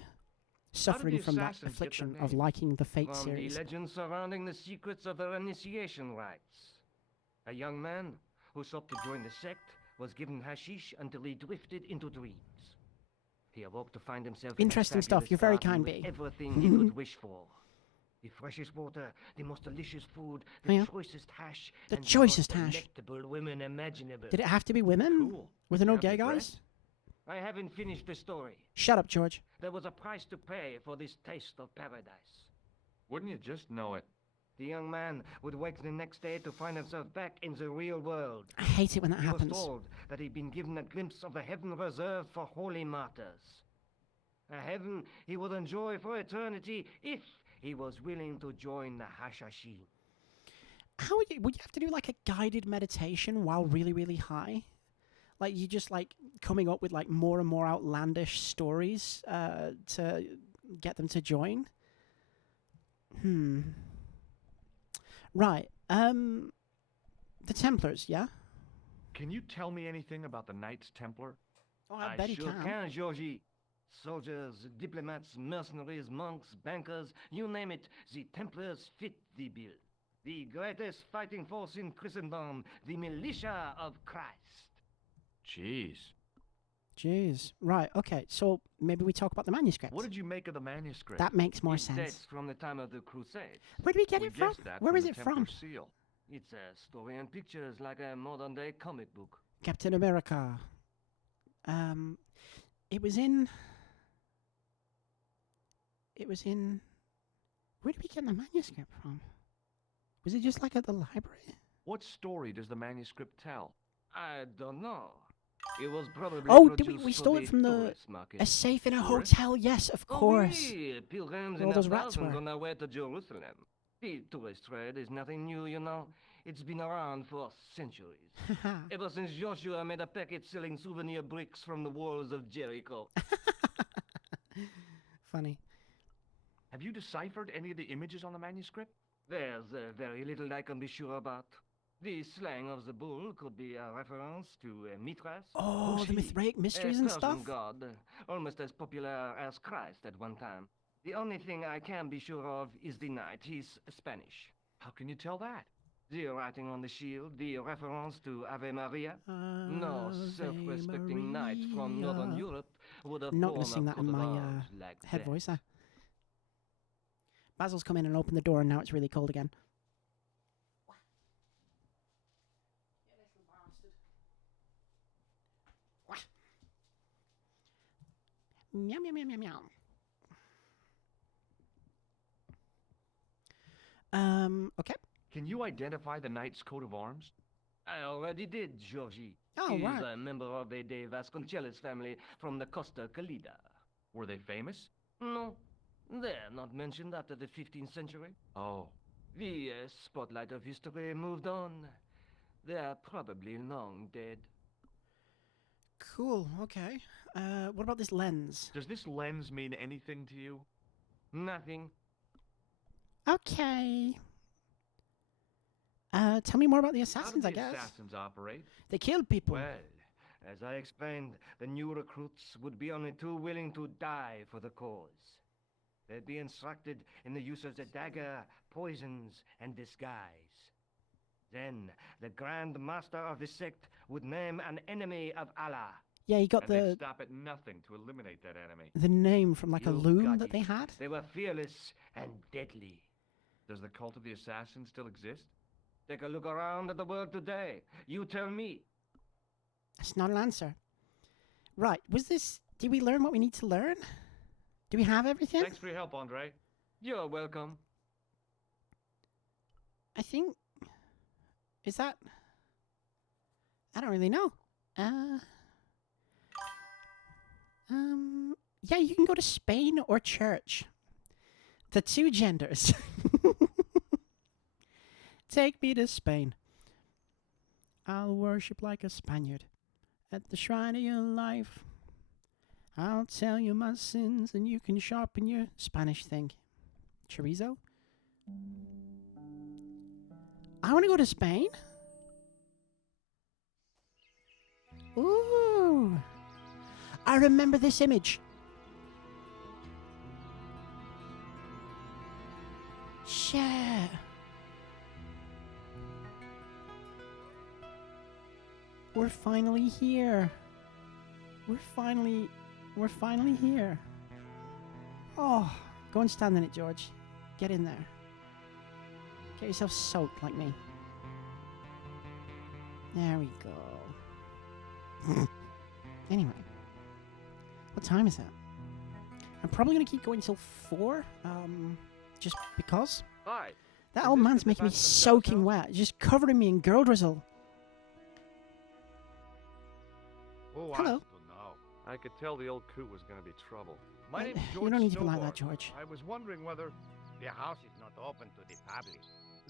suffering from that assassins get affliction their of name? liking the Fate From series. the legends surrounding the secrets of their initiation rites. A young man who sought to join the sect was given hashish until he drifted into dreams. He awoke to find himself Interesting in a stuff. fabulous You're very garden kind, with B. everything he could wish for. The freshest water, the most delicious food, the Yeah. choicest hash, The and choicest the most hash. delectable women imaginable. Did it have to be women? Cool. Were there no Have gay the guys? dress? I haven't finished the story. Shut up, George. There was a price to pay for this taste of paradise. Wouldn't you just know it? The young man would wake the next day to find himself back in the real world. I hate it when that He happens. was told that he'd been given a glimpse of the heaven reserved for holy martyrs. A heaven he would enjoy for eternity if he was willing to join the Hashashin. How would you have to do like a guided meditation while really, really high? Like you just like coming up with like more and more outlandish stories to get them to join? Right. The Templars, yeah? Can you tell me anything about the Knights Templar? Oh, I bet he sure can. Georgie. Soldiers, diplomats, mercenaries, monks, bankers, you name it, the Templars fit the bill. The greatest fighting force in Christendom, the militia of Christ. Jeez. Jeez. Right, okay. So maybe we talk about the manuscript. What did you make of the manuscript? That makes more It sense. dates from the time of the Crusades. Where did we get We it from? guessed that Where from is the it Templar from? seal. It's a story and pictures like a modern-day comic book. Captain America. It was in... Where did we get the manuscript from? Was it just like at the library? What story does the manuscript tell? I don't know. It was probably Oh, did we produced for stole it from the tourist market. A safe in a Tourist? hotel, yes, of Oh, course. oui, pilgrims Where all in those rats thousands were. on their way to Jerusalem. The tourist trade is nothing new, you know. It's been around for centuries. Ever since Joshua made a packet selling souvenir bricks from the walls of Jericho. Funny. Have you deciphered any of the images on the manuscript? There's very little I can be sure about. The slang of the bull could be a reference to Mithras. Oh, Who's the he? Mithraic mysteries a and Persian stuff? god, almost as popular as Christ at one time. The only thing I can be sure of is the knight. He's Spanish. How can you tell that? The writing on the shield, the reference to Ave Maria. No Ave self-respecting knight from Northern Maria. Europe would have Not worn gonna sing a that in coat of my arms like head that. voice, Basil's come in and opened the door, and now it's really cold again. Meow, meow, meow, meow, meow. Okay. Can you identify the knight's coat of arms? I already did, Georgie. Oh, He's right. a member of the De Vasconcelos family from the Costa Calida. Were they famous? No, they're not mentioned after the 15th century. Oh. The spotlight of history moved on. They're probably long dead. Cool, okay. What about this lens? Does this lens mean anything to you? Nothing. Okay. Tell me more about the How assassins, do I the guess. assassins operate? They killed people. Well, as I explained, the new recruits would be only too willing to die for the cause. They'd be instructed in the use of the dagger, poisons, and disguise. Then, the Grand Master of the sect would name an enemy of Allah. Yeah, you got And they'd the stop at nothing to eliminate that enemy. name from like a You loom got that they it. had. They were fearless and deadly. Does the cult of the assassins still exist? Take a look around at the world today. You tell me. That's not an answer. Right, was this... Did we learn what we need to learn? Do we have everything? Thanks for your help, Andre. You're welcome. I think... Is that... I don't really know. Yeah, you can go to Spain or church. The two genders. Take me to Spain. I'll worship like a Spaniard at the shrine of your life. I'll tell you my sins and you can sharpen your Spanish thing. Chorizo? I want to go to Spain. Ooh. I remember this image. Shit. We're finally here. We're finally here. Oh, go and stand in it, George. Get in there. Get yourself soaked like me. There we go. Anyway. What time is it? I'm probably going to keep going till 4. Just because. Hi. That Is old this man's Mr. making me Vasconcelos' soaking house? wet. Just covering me in girl drizzle. Who wants Hello. to know? I could tell the old coot was going to be trouble. My Uh, name's you George don't need to be like that, Snowboard. George. I was wondering whether The house is not open to the public.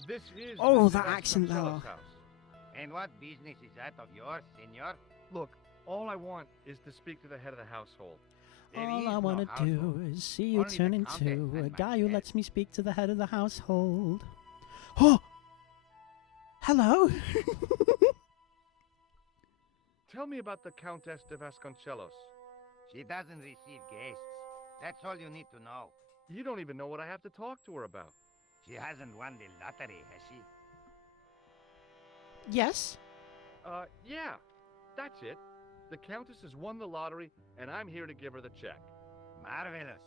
this is Oh, Mr. that accent, Vasconcelos' though. house. And what business is that of yours, senor? Look, all I want is to speak to the head of the household. There All is I no want to household. do is see you Only the turn Countess into and a my guy who pet. lets me speak to the head of the household. Oh! Hello? Tell me about the Countess de Vasconcelos. She doesn't receive guests. That's all you need to know. You don't even know what I have to talk to her about. She hasn't won the lottery, has she? Yes? Yeah, that's it. The Countess has won the lottery, and I'm here to give her the check. Marvelous.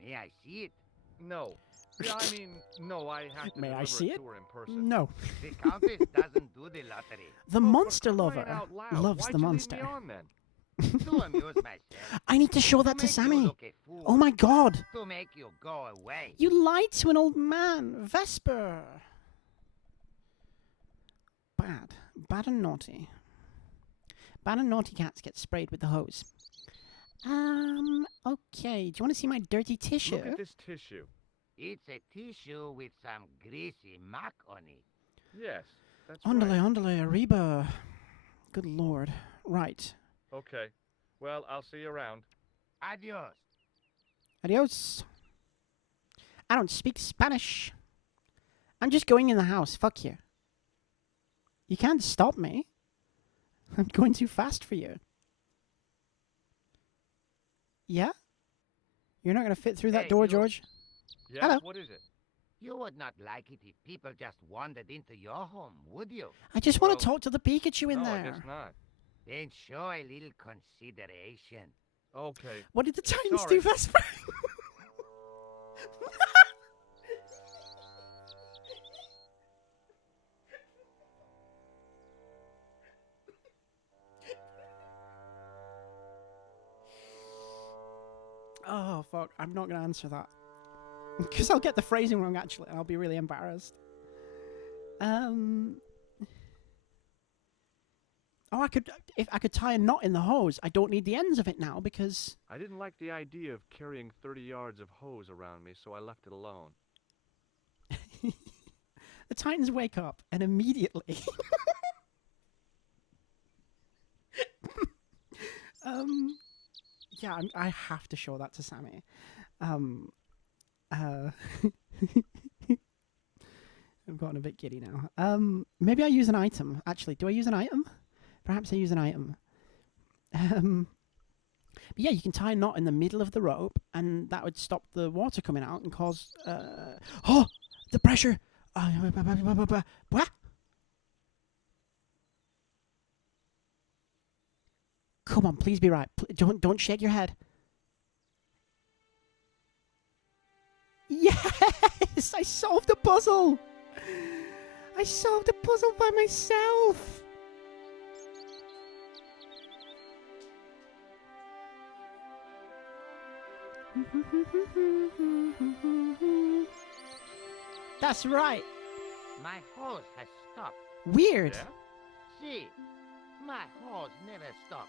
May I see it? No. Yeah, I mean, no, I have to May I deliver see it it? to her in person. No. The Countess doesn't do the lottery. The Oh, for monster crying lover out loud, loves why'd the you monster. Leave me on, then? To amuse myself. I need to show To that to make you Sammy. look a fool. Oh my god. To make you go away. You lied to an old man. Vesper. Bad. Bad and naughty. Bad and naughty cats get sprayed with the hose. Okay. Do you want to see my dirty tissue? Look at this tissue. It's a tissue with some greasy muck on it. Yes, that's Ondale, right. ondale, arriba. Good lord. Right. Okay. Well, I'll see you around. Adios. Adios. I don't speak Spanish. I'm just going in the house. Fuck you. You can't stop me. I'm going too fast for you. Yeah? You're not going to fit through that Hey, door, you. George? Yes, Hello. what is it? You would not like it if people just wandered into your home, would you? I just want Well, to talk to the Pikachu in no, I there. guess not. Then show a little consideration. Okay. What did the Titans Sorry. do, Vesper? Oh, fuck. I'm not going to answer that. Because I'll get the phrasing wrong, actually, and I'll be really embarrassed. Oh, if I could tie a knot in the hose. I don't need the ends of it now, because... I didn't like the idea of carrying 30 yards of hose around me, so I left it alone. The Titans wake up, and immediately... Yeah, I have to show that to Sammy. I've gotten a bit giddy now. Maybe I use an item. Actually, do I use an item? Perhaps I use an item. But yeah, you can tie a knot in the middle of the rope, and that would stop the water coming out and cause... Oh! The pressure! What? Come on, please be right. Don't shake your head. Yes! I solved the puzzle! I solved the puzzle by myself! That's right. My hose has stopped. Weird. Yeah? See, my hose never stops.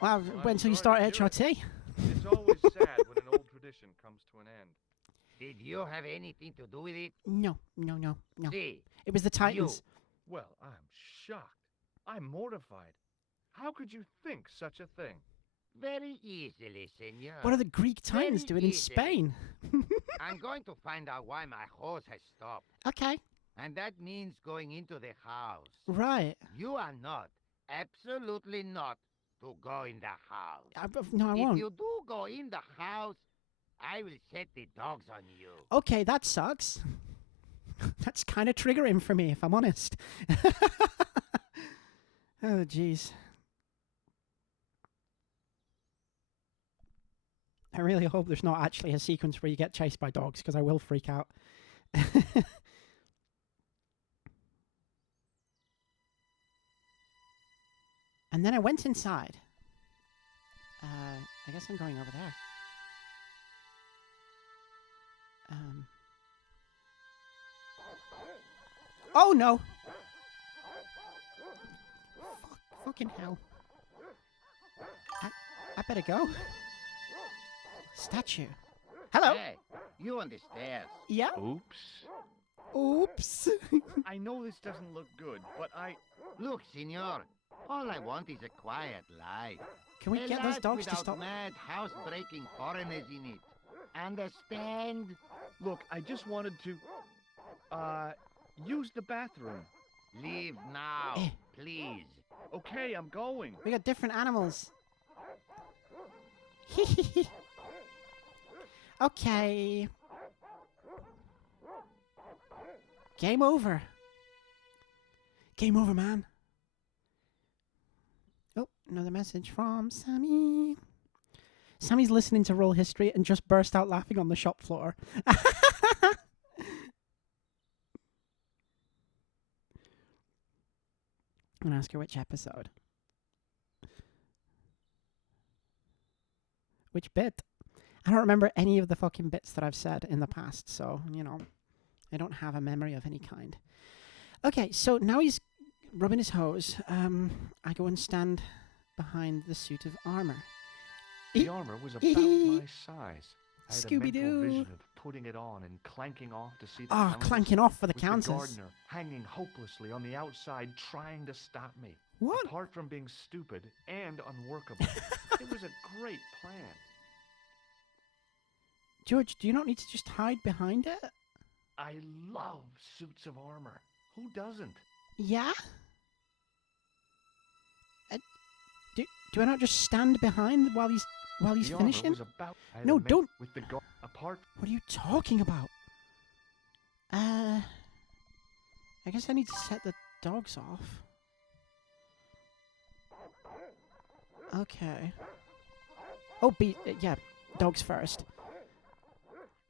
Well, Well, wait I'm until you sorry start to hear it. HRT. It's always sad when an old tradition comes to an end. Did you have anything to do with it? No. See, It was the Titans. Well, I'm shocked. I'm mortified. How could you think such a thing? very easily, senor. What are the Greek Titans Very doing in easily. Spain? I'm going to find out why my hose has stopped. Okay. And that means going into the house. Right. You are not, absolutely not, to go in the house. No, I If won't. you do go in the house, I will set the dogs on you. Okay, that sucks. That's kind of triggering for me, if I'm honest. Oh, jeez. I really hope there's not actually a sequence where you get chased by dogs, because I will freak out. And then I went inside. I guess I'm going over there. Oh no! Fucking hell. I better go. Statue. Hello? Hey, you on the stairs. Yeah? Oops. Oops. I know this doesn't look good, but Look, senor, all I want is a quiet life. Can we A get those life dogs to without stop? mad house-breaking foreigners in it. Understand? look, I just wanted to, use the bathroom. Leave now, Eh. please. Okay, I'm going. We got different animals. Okay. Game over. Game over, man. Oh, another message from Sammy. Sammy's listening to Roll History and just burst out laughing on the shop floor. I'm gonna ask her which episode. Which bit? I don't remember any of the fucking bits that I've said in the past, so, you know, I don't have a memory of any kind. Okay, so now he's rubbing his hose. I go and stand behind the suit of armor. The armor was about my size. I had a mental Scooby-Doo. vision of putting it on and clanking off to see the Ah, countess, clanking off for the with countess. the gardener hanging hopelessly on the outside trying to stop me. What? Apart from being stupid and unworkable, it was a great plan. George, do you not need to just hide behind it? I love suits of armor. Who doesn't? Yeah? Do I not just stand behind while he's The armor finishing? was about I had No, a men- don't- with the apart. What are you talking about? I guess I need to set the dogs off. Okay. Oh, yeah, dogs first.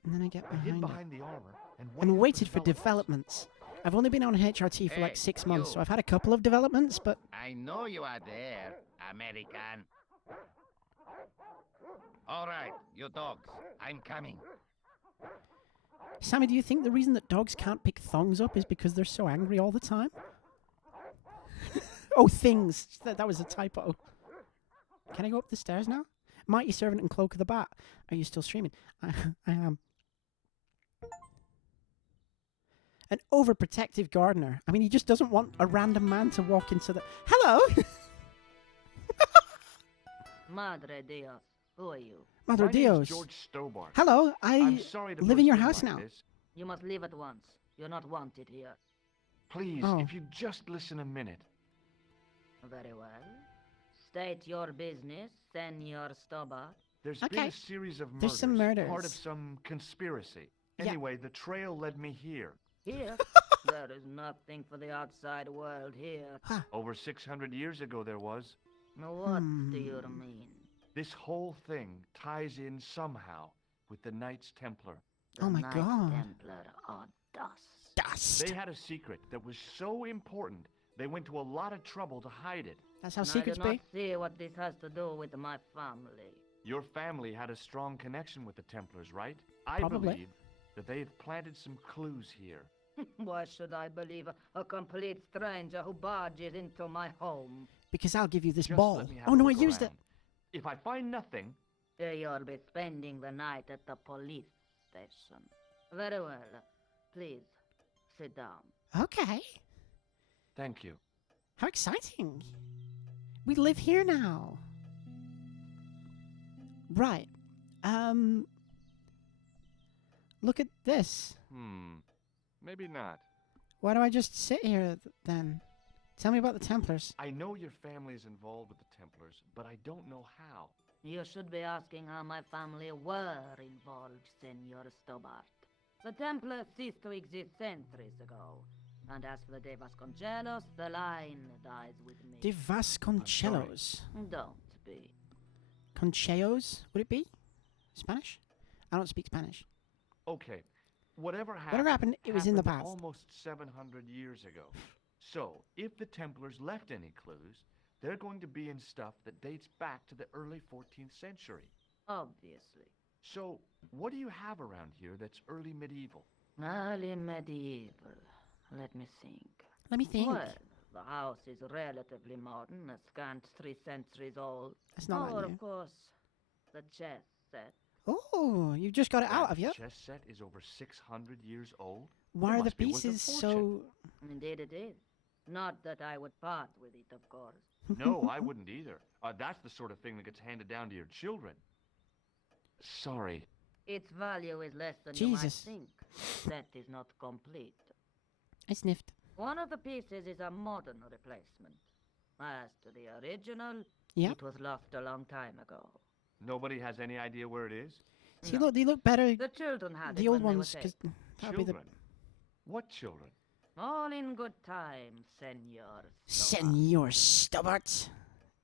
And then I get I hid behind it. behind the armor and And waited for developments. I've only been on HRT for like Hey, 6 months, you. so I've had a couple of developments, but I know you are there, American. All right, you dogs, I'm coming. Sammy, do you think the reason that dogs can't pick thongs up is because they're so angry all the time? Oh, things. That was a typo. Can I go up the stairs now? Mighty Servant and Cloak of the Bat. Are you still streaming? I am. An overprotective gardener. I mean, he just doesn't want a random man to walk into the... Hello! Madre Dios, who are you? Madre My name's Dios. George Stobart. Hello, I'm I sorry to live in burst your in house like now. this. You must leave at once. You're not wanted here. Please, Oh. if you just listen a minute. Very well. State your business, Senor Stobart. There's been Okay. a series of murders. There's some Part of murders. some conspiracy. Yeah. Anyway, the trail led me here. Here? There is nothing for the outside world here. Over 600 years ago there was. Now what Hmm. do you mean? This whole thing ties in somehow with the Knights Templar. The Oh my Knights God. Templar are dust. Dust. They had a secret that was so important, they went to a lot of trouble to hide it. That's how And secrets I do be. not see what this has to do with my family. Your family had a strong connection with the Templars, right? I Probably. believe that they have planted some clues here. Why should I believe a complete stranger who barges into my home? Because I'll give you this Just ball. let me have Oh a no, I look used it. around. If I find nothing, You'll be spending the night at the police station. Very well. Please, sit down. Okay. thank you. How exciting. We live here now. Right. Look at this. Maybe not. Why do I just sit here then? Tell me about the Templars. I know your family is involved with the Templars, but I don't know how. You should be asking how my family were involved, Senor Stobart. The Templars ceased to exist centuries ago. And as for the De Vasconcelos, the line dies with me. De Vasconcelos. Don't be. Concheos, would it be? Spanish? I don't speak Spanish. Okay, whatever happened, it was in the past. Almost 700 years ago. So, if the Templars left any clues, they're going to be in stuff that dates back to the early 14th century. Obviously. So, what do you have around here that's early medieval? Early medieval. Let me think. Let me think. Well, the house is relatively modern, a scant 3 centuries old. That's not Or, that new. of course, the chess set. Oh, you just got it out, have you? That chess set is over 600 years old? Why It are the must be worth a pieces fortune. so... Indeed it is. Not that I would part with it, of course. No, I wouldn't either. That's the sort of thing that gets handed down to your children. Sorry. Its value is less than Jesus. you might think. Set is not complete. I sniffed. One of the pieces is a modern replacement. As to the original, Yeah. it was lost a long time ago. Nobody has any idea where it is? See, No. look, they look better, The children had the it old when ones, they were because taken. that'll be the... Children? What children? All in good time, Senor. Senor Stobart.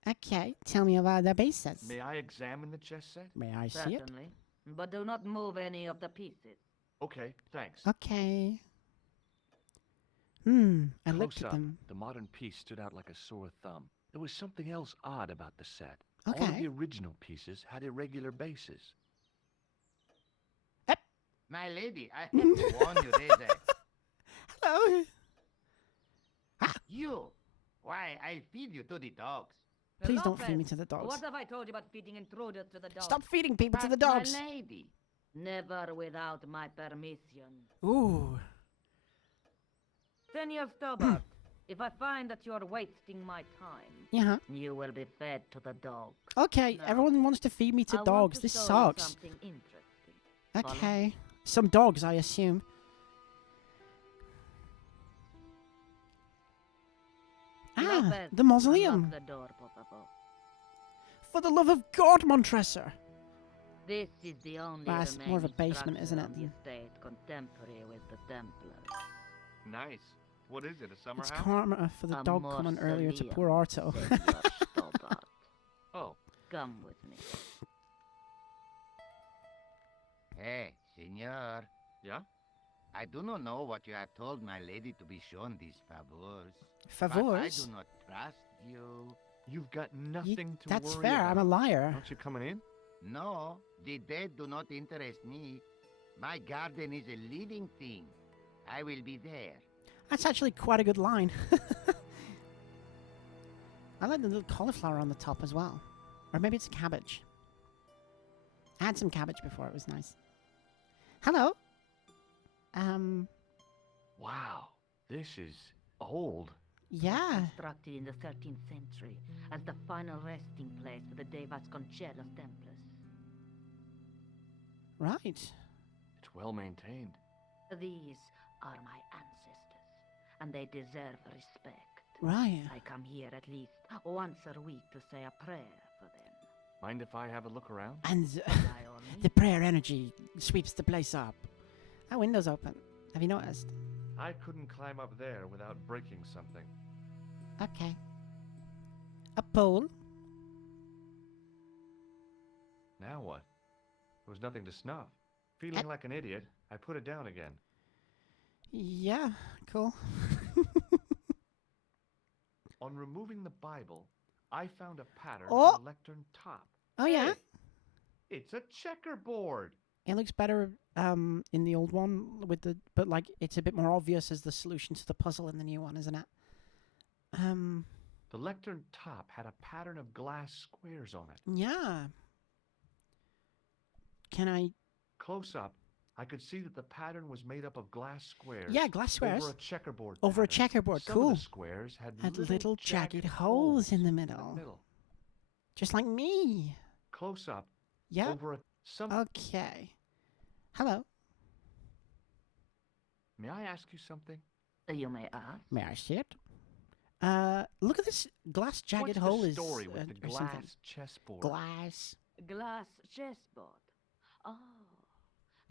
Okay, tell me about the pieces. May I examine the chess set? May I see it? Certainly. But do not move any of the pieces. Okay, thanks. Okay. I looked Close at up, them. the modern piece stood out like a sore thumb. There was something else odd about the set. All of Okay. the original pieces had irregular bases. My lady, I have to warn you, there's a... Hello. You! Why, I'll feed you to the dogs. Please don't feed me Lopez, to the dogs. What have I told you about feeding intruders to the dogs? Stop feeding people to the But, dogs. my lady. Never without my permission. Ooh. Senor Stobart, if I find that you're wasting my time, Yeah. you will be fed to the dogs. Okay, No. everyone wants to feed me to I want dogs. to This show you sucks. Something interesting. Follow me? Okay. Some dogs, I assume. Ah, Lopez, the mausoleum. unlock the door, por favor. For the love of God, Montresor. This is the only Ah, it's more of a remaining basement, isn't structure it? on the estate contemporary with the Templars. Nice. What is it, a summer It's house? karma for the A dog coming earlier to poor Arto. Senor Stobart. Oh, Come with me. Hey, senor. yeah? I do not know what you have told my lady to be shown these favors. But I Favors? do not trust you. You've got nothing to That's worry fair, about. I'm a liar. Aren't you coming in? No, the dead do not interest me. My garden is a living thing. I will be there. That's actually quite a good line. I like the little cauliflower on the top as well. Or maybe it's a cabbage. I had some cabbage before, it was nice. Hello? Wow, this is old. Yeah. Constructed in the 13th century as the final resting place for the De Vasconcelos Templars. Right. It's well maintained. These are my ancestors, and they deserve respect. Right. I come here at least once a week to say a prayer for them. Mind if I have a look around? And By all means. the prayer energy sweeps the place up. That window's open. Have you noticed? I couldn't climb up there without breaking something. Okay. A pole? Now what? There was nothing to snuff. Feeling like an idiot, I put it down again. Yeah, cool. On removing the Bible, I found a pattern Oh! on the lectern top. Oh, yeah? It's a checkerboard. It looks better in the old one with the, but like it's a bit more obvious as the solution to the puzzle in the new one, isn't it? The lectern top had a pattern of glass squares on it. Yeah. Can I? Close up, I could see that the pattern was made up of glass squares. Yeah, glass squares. Over a checkerboard. Over a pattern. checkerboard. Some Cool. of the squares had Little jagged holes in the middle. Just like me. Close up. Yeah. Over a some. Okay. Hello. May I ask you something? You may ask. May I see it? Look at this glass jagged What's hole. the Is story with the or something. glass chessboard? Glass. Glass chessboard. Oh,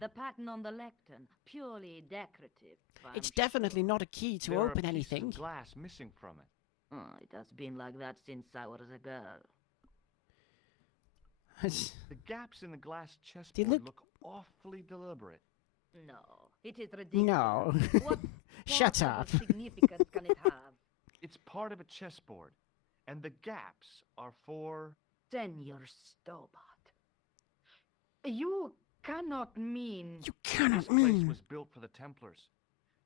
the pattern on the lectern, purely decorative. It's I'm definitely sure. not a key to There are open pieces anything. of glass missing from it. Oh, it has been like that since I was a girl. The gaps in the glass They chessboard look- look awfully deliberate. No, it is ridiculous. No. What Shut possible up. significance can it have? It's part of a chessboard, and the gaps are for... Senor Stobart. You cannot mean... You This cannot place mean. was built for the Templars.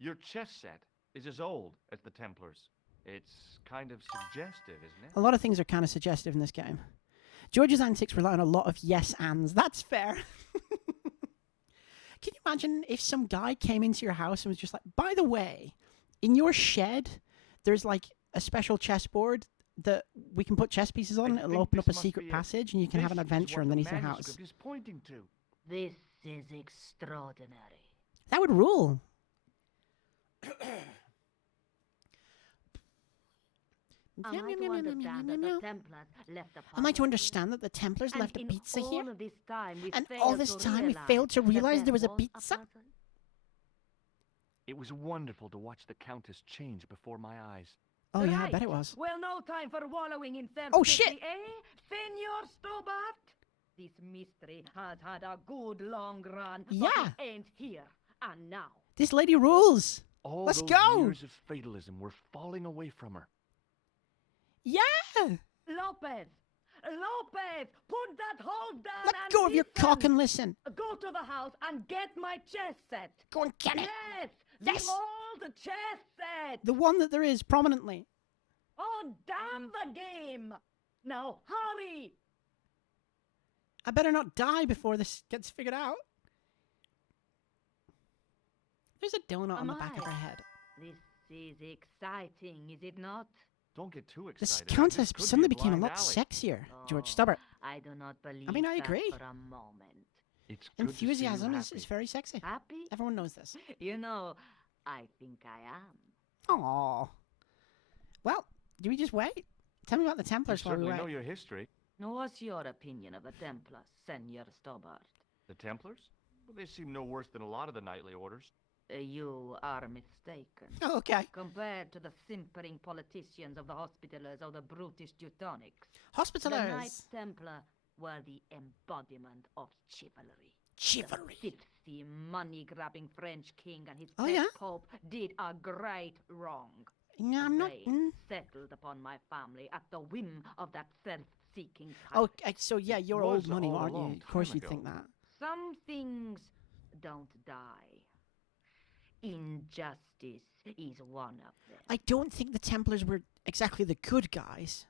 Your chess set is as old as the Templars. It's kind of suggestive, isn't it? A lot of things are kind of suggestive in this game. George's antics rely on a lot of yes ands. That's fair. Can you imagine if some guy came into your house and was just like, by the way, in your shed, there's like a special chessboard that we can put chess pieces on. I It'll think open up a this must secret be it. passage and you can have an This is adventure what the underneath your house. manuscript is pointing to. This is extraordinary. That would rule. Am I to understand that the Templars left a Am I to puzzle? understand that the Templars And left a in pizza all here? of this time we And failed all this to time we realize failed to that realize there was a was pizza? puzzle? It was wonderful to watch the Countess change before my eyes. Oh yeah, I Right. bet it was. Well, no time for wallowing in self Oh, shit. eh, Senor Stobart? This mystery has had a good long run, but Yeah. it ends here and now. This lady rules. All Let's those go. years of fatalism were falling away from her. Yeah. Lopez! Lopez! Put that hole down Let and go of your listen. cock and listen. Go to the house and get my chess set. Go and get it. Yes! Yes. The old chess set! The one that there is prominently. Oh, damn the game! Now, hurry! I better not die before this gets figured out. There's a donut on the back of her head. This is exciting, is it not? Don't get too This excited. countess could be suddenly a became a blind lot alley. sexier. George Oh, Stubber. I do not believe I that agree. for a moment. It's good to see you Enthusiasm is happy. very sexy. Happy? Everyone knows this. You know, I think I am. Aww. Well, do we just wait? Tell me about the You Templars while we certainly wait. know your history. What's your opinion of the Templars, Senor Stobart? The Templars? Well, they seem no worse than a lot of the knightly orders. You are mistaken. Oh, okay. Compared to the simpering politicians of the Hospitallers or the brutish Teutonics, the Hospitallers. Knights Templar were the embodiment of chivalry. Chivalry. The filthy, money-grabbing French king and his Oh, pet yeah? pope did a great wrong. No, I'm not. They settled upon my family at the whim of that self-seeking type. Oh, so yeah, It you're was old money, all a aren't you? long Of course time you'd ago. think that. Some things don't die. Injustice is one of them. I don't think the Templars were exactly the good guys.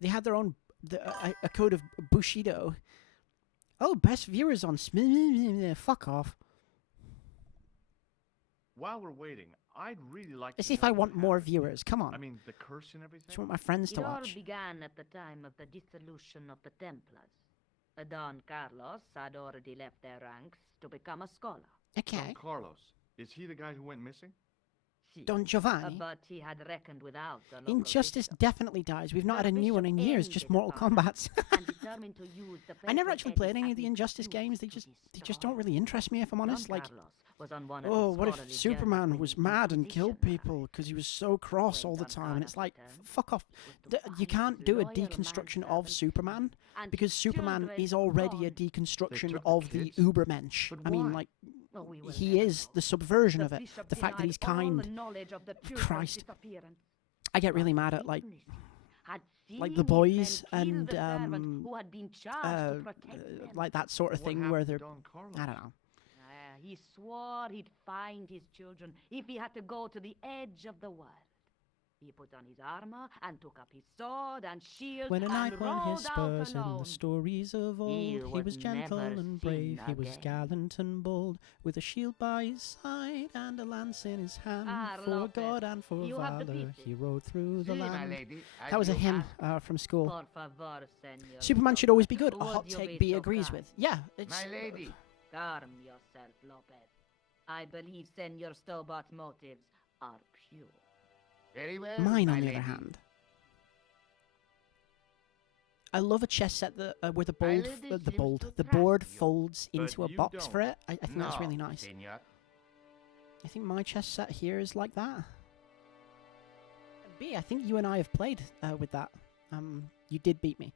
They had their own a code of Bushido. Oh, best viewers on fuck off. While we're waiting, I'd really like Let's to see if know I what want more happened. viewers. Come on. I mean, the curse and everything? Just want my friends to It all watch. began at the time of the dissolution of the Templars. Don Carlos had already left their ranks to become a scholar. Okay. Don Carlos. Is he the guy who went missing? Don Giovanni. But he had reckoned without the local Injustice bishop. definitely dies. We've not The had a new one in bishop years, just ended Mortal upon Kombat's. and determined to use the I never papal actually played edicts any as of the an Injustice excuse games. to They just destroy. don't really interest me, if I'm honest. Don Like, Carlos was on one of oh, his what if scholarly Superman journeys was when mad the and killed Inquisition people arrived. because he was so cross When all the Don time? And it's Carlos like, returned, fuck off. it was to You find can't his do a loyal deconstruction of manservant Superman and because his Superman children is already a gone. deconstruction took the of the kids? Ubermensch. But I mean, why? like, Well, we will he never is know. the subversion The of it. bishop The fact that denied he's all kind. the knowledge of the pupil's Christ. disappearance. I get really But mad at, like, witnesses had seen Like the his boys men kill and, the servant who had been charged to protect them. like that sort of What thing happened where to they're, Don Carlos? I don't know. He swore he'd find his children if he had to go to the edge of the world. He put on his armor and took up his sword and shield When a and knight won rode his out spurs in alone. the stories of old, he was gentle never and seen brave, he was again. gallant and bold, with a shield by his side and a lance in his hand. For Lopez, God and for you have the valor, pieces. he rode through the Si, my land. lady. That was a As you hymn ask. from school. Por favor, senor Superman should always be Stobart. good. A hot Would you take be B so agrees kind? with. Yeah, it's My lady. Calm yourself, Lopez. I believe Senor Stobart's motives are pure. Very well, mine, my on the lady. other hand. I love a chess set that where the My bold, lady the seems bold, to the trust board you. folds But into a you box don't. for it. I think that's No, really nice. senor. I think my chess set here is like that. B, I think you and I have played with that. You did beat me.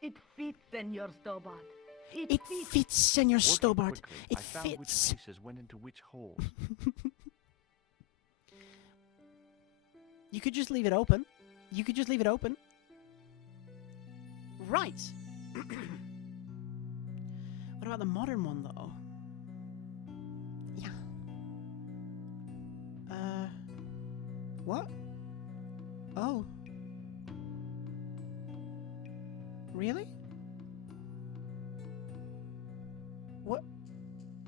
It fits, Senor Stobart. It fits, Senor Working Stobart. quickly, It I found which fits. pieces went into which holes. You could just leave it open. You could just leave it open. Right. What about the modern one, though? Yeah. What? Oh. Really? What?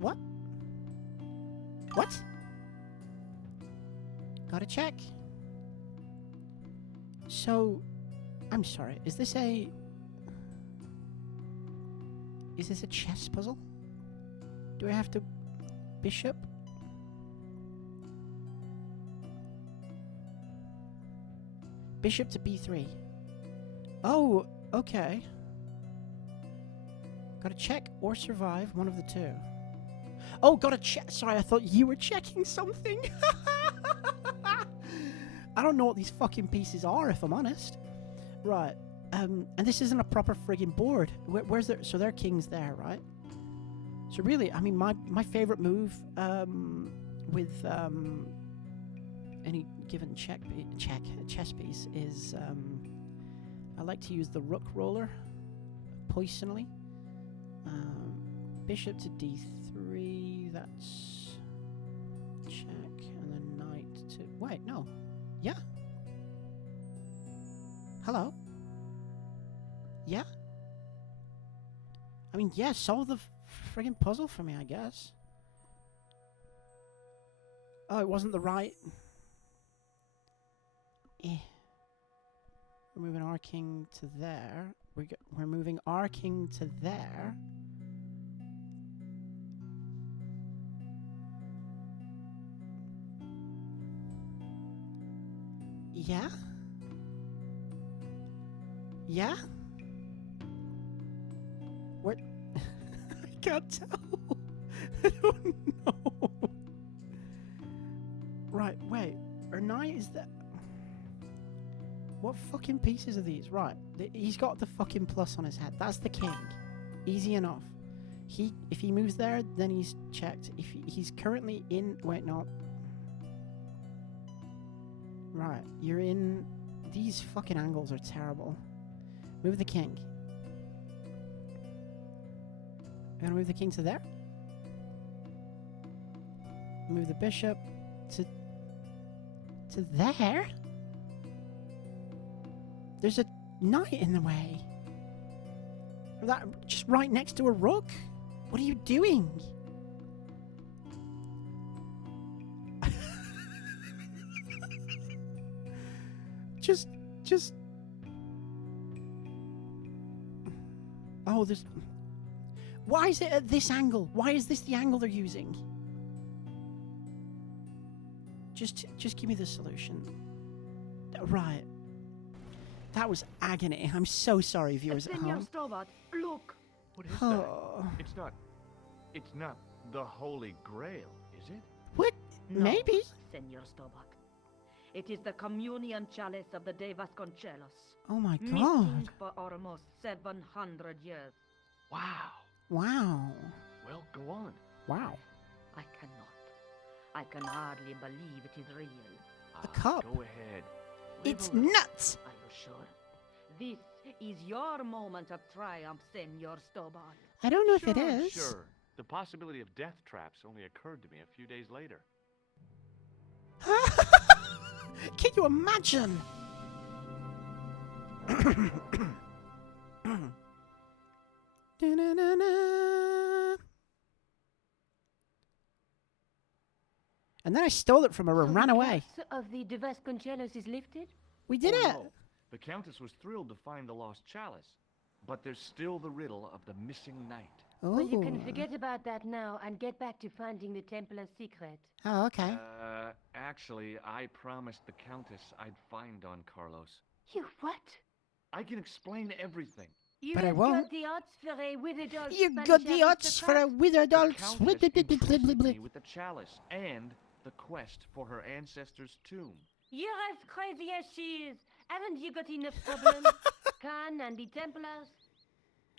What? What? Gotta check. So, I'm sorry, is this a chess puzzle? Do I have to bishop? Bishop to b3. Oh, okay. Gotta check or survive, one of the two. Oh, gotta check. Sorry, I thought you were checking something. I don't know what these fucking pieces are, if I'm honest. Right. And this isn't a proper friggin' board. Where's their... So their king's there, right? So really, I mean, my favorite move with any given chess piece is I like to use the rook roller poisonally. Bishop to d3, that's check, and then knight to... Wait, no. Yeah? Hello? Yeah? I mean, yeah, solve the friggin' puzzle for me, I guess. Oh, it wasn't the right... Eh. We're moving our king to there. We're moving our king to there. Yeah? Yeah? What? I can't tell. I don't know. Right, wait. Or knight is that... What fucking pieces are these? Right, he's got the fucking plus on his head. That's the king. Easy enough. If he moves there, then he's checked. If he's currently in... Wait, no. Right, you're in... These fucking angles are terrible. Move the king. I'm gonna move the king to there. Move the bishop to there. There's a knight in the way. That just right next to a rook. What are you doing? just. Oh, there's. Why is it at this angle? Why is this the angle they're using? Just give me the solution. Right. That was agony. I'm so sorry, viewers at Senor home. Stobart, look. What is that? Oh. It's not the Holy Grail, is it? What? No, Maybe. Senor Stobart. It is the communion chalice of the De Vasconcelos. Oh my Missing god. for almost 700 years. Wow. Wow. Well, go on. Wow. I cannot. I can hardly believe it is real. A cup. Go ahead. It's Live alone. nuts! Are you sure? This is your moment of triumph, Senor Stobart. I don't know if it I'm is. sure. The possibility of death traps only occurred to me a few days later. Can you imagine? Da-na-na-na. And then I stole it from her and So ran the away. curse of the De Vasconcelos is lifted? We did Oh, it! no. The Countess was thrilled to find the lost chalice. But there's still the riddle of the missing knight. Well, you can Ooh. forget about that now and get back to finding the Templar's secret. Oh, okay. Actually, I promised the Countess I'd find Don Carlos. You what? I can explain everything. You But I have won't. got the odds for a withered old You Spanish got the odds for a aristocrat? withered The old Countess swit- entrusted me with the chalice and the quest for her ancestor's tomb. You're as crazy as she is. Haven't you got enough problems? Khan and the Templars?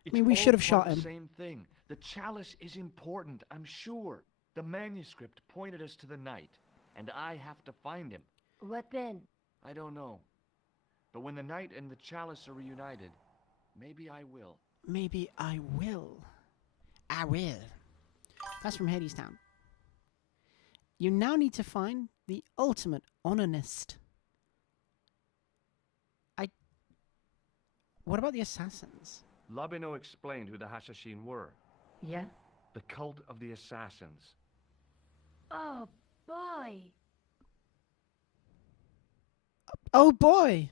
It's mean, we all should have part shot of him. the same thing. The chalice is important, I'm sure. The manuscript pointed us to the knight, and I have to find him. What then? I don't know. But when the knight and the chalice are reunited, maybe I will. Maybe I will. I will. That's from Hadestown. You now need to find the ultimate onanist. What about the assassins? Labino explained who the Hashashin were. Yeah? The cult of the assassins. Oh, boy. Oh boy!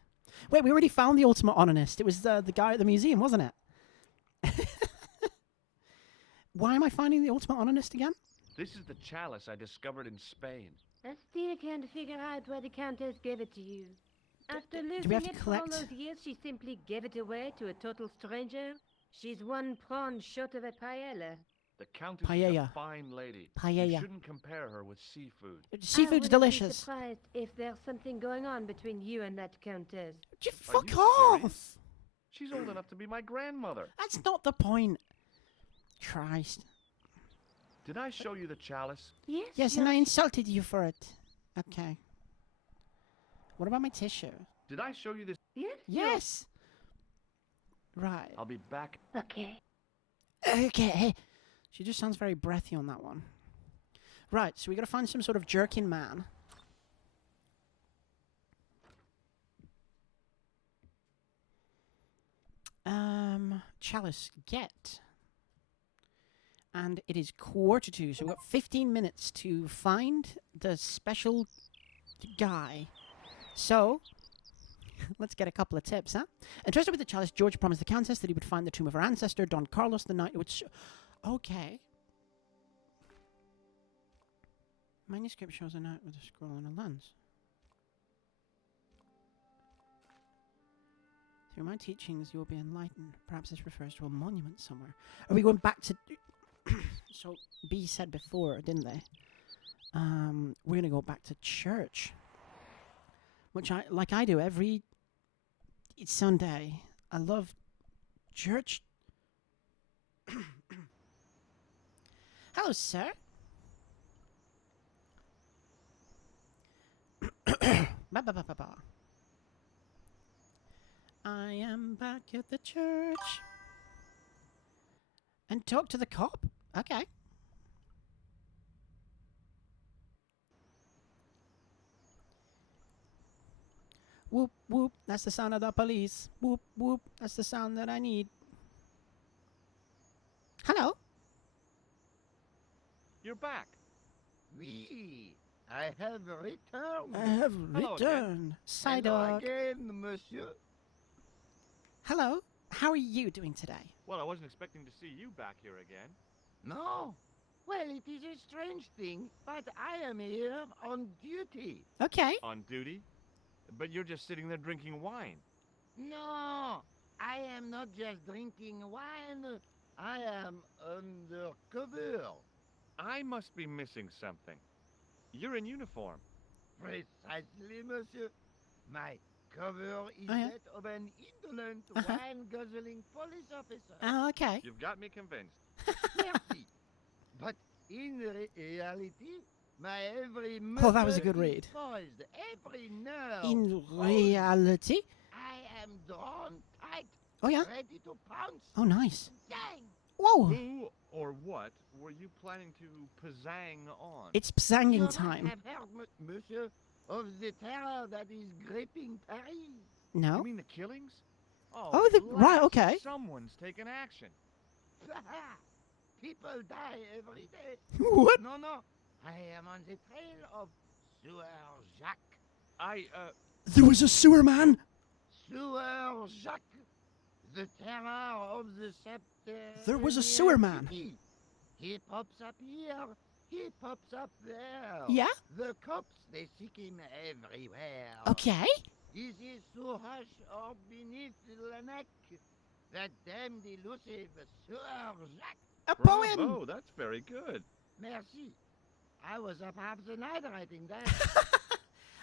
Wait, we already found the ultimate onanist. It was the guy at the museum, wasn't it? Why am I finding the ultimate onanist again? This is the chalice I discovered in Spain. I still can't figure out why the Countess gave it to you. After do we losing have to it for all collect- those years, she simply gave it away to a total stranger? She's one prawn short of a paella. The Countess is Paella. a fine lady. Paella. You shouldn't compare her with seafood. Seafood's I wouldn't be delicious. surprised if there's something going on between you and that Countess. Just Are fuck you off! serious? She's old enough to be my grandmother. That's not the point. Christ. Did I show you the chalice? Yes, Yes, and I insulted you for it. Okay. What about my tissue? Did I show you this? Yes? Yes! Right. I'll be back. Okay. Okay. She just sounds very breathy on that one. Right, so we gotta find some sort of jerking man. Chalice, get. And it is 1:45, so we've got 15 minutes to find the special guy. So, let's get a couple of tips, huh? Entrusted with the chalice, George promised the Countess that he would find the tomb of her ancestor, Don Carlos the Knight. Which, okay. Manuscript shows a knight with a scroll and a lens. Through my teachings, you will be enlightened. Perhaps this refers to a monument somewhere. Are we going back to... So, B said before, didn't they? We're going to go back to church. Which I do every Sunday. I love church. Hello, sir. Ba ba ba ba ba. I am back at the church. And talk to the cop? Okay. Whoop, whoop, that's the sound of the police. Whoop, whoop, that's the sound that I need. Hello? You're back. Oui, I have returned. I have Hello again. returned. Side Hello dog. again, monsieur. Hello, how are you doing today? Well, I wasn't expecting to see you back here again. No? Well, it is a strange thing, but I am here on duty. Okay. On duty? But you're just sitting there drinking wine. No, I am not just drinking wine. I am undercover. I must be missing something. You're in uniform. Precisely, monsieur. My cover is Oh, yeah? that of an indolent, Uh-huh. wine-guzzling police officer. Oh, okay. You've got me convinced. Merci. But in reality, My every Oh, that was a muscle good is read. poised, every nerve. In poised. reality? I am drawn tight, Oh, yeah? ready to pounce. Oh, nice. Dang! Whoa! Who or what were you planning to pizzang on? It's You psanging must time. have heard, monsieur, of the terror that is gripping Paris. No? You mean the killings? Oh, at right, last, okay. Someone's taken action. People die every day. What? No, no. I am on the trail of Sewer Jacques. There was a sewer man! Sewer Jacques. The terror of the scepter. There was a sewer man. He pops up here. He pops up there. Yeah? The cops, they seek him everywhere. Okay. Is he so hush or beneath the neck? That damned elusive Sewer Jacques. A poem! Bravo, that's very good. Merci. I was up half the night writing that.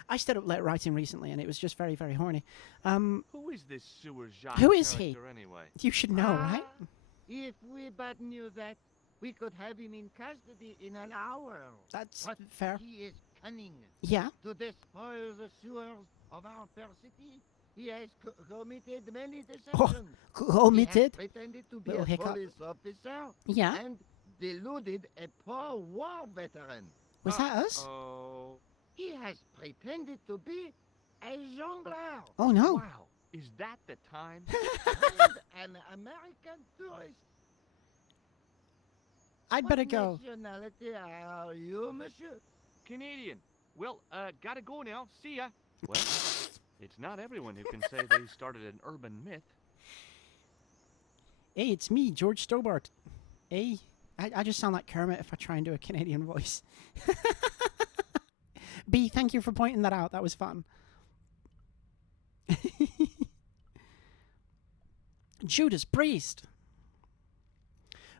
I stayed up late writing recently and it was just very, very horny. Who is this Sewer Jacques Who is he? character anyway? You should know, right? If we but knew that, we could have him in custody in an hour. That's But fair. he is cunning Yeah? to despoil the sewers of our fair city. He has committed many deceptions. He has Omitted. pretended to be Little a hiccup. police officer Yeah? and deluded a poor war veteran. Was that us? Oh. He has pretended to be a jongleur Oh, no. Wow. Is that the time? and an American tourist. I'd What better go. nationality are you, monsieur? Canadian. Well, gotta go now. See ya. Well, it's not everyone who can say they started an urban myth. Hey, it's me, George Stobart. Hey. I just sound like Kermit if I try and do a Canadian voice. B, thank you for pointing that out. That was fun. Judas Priest.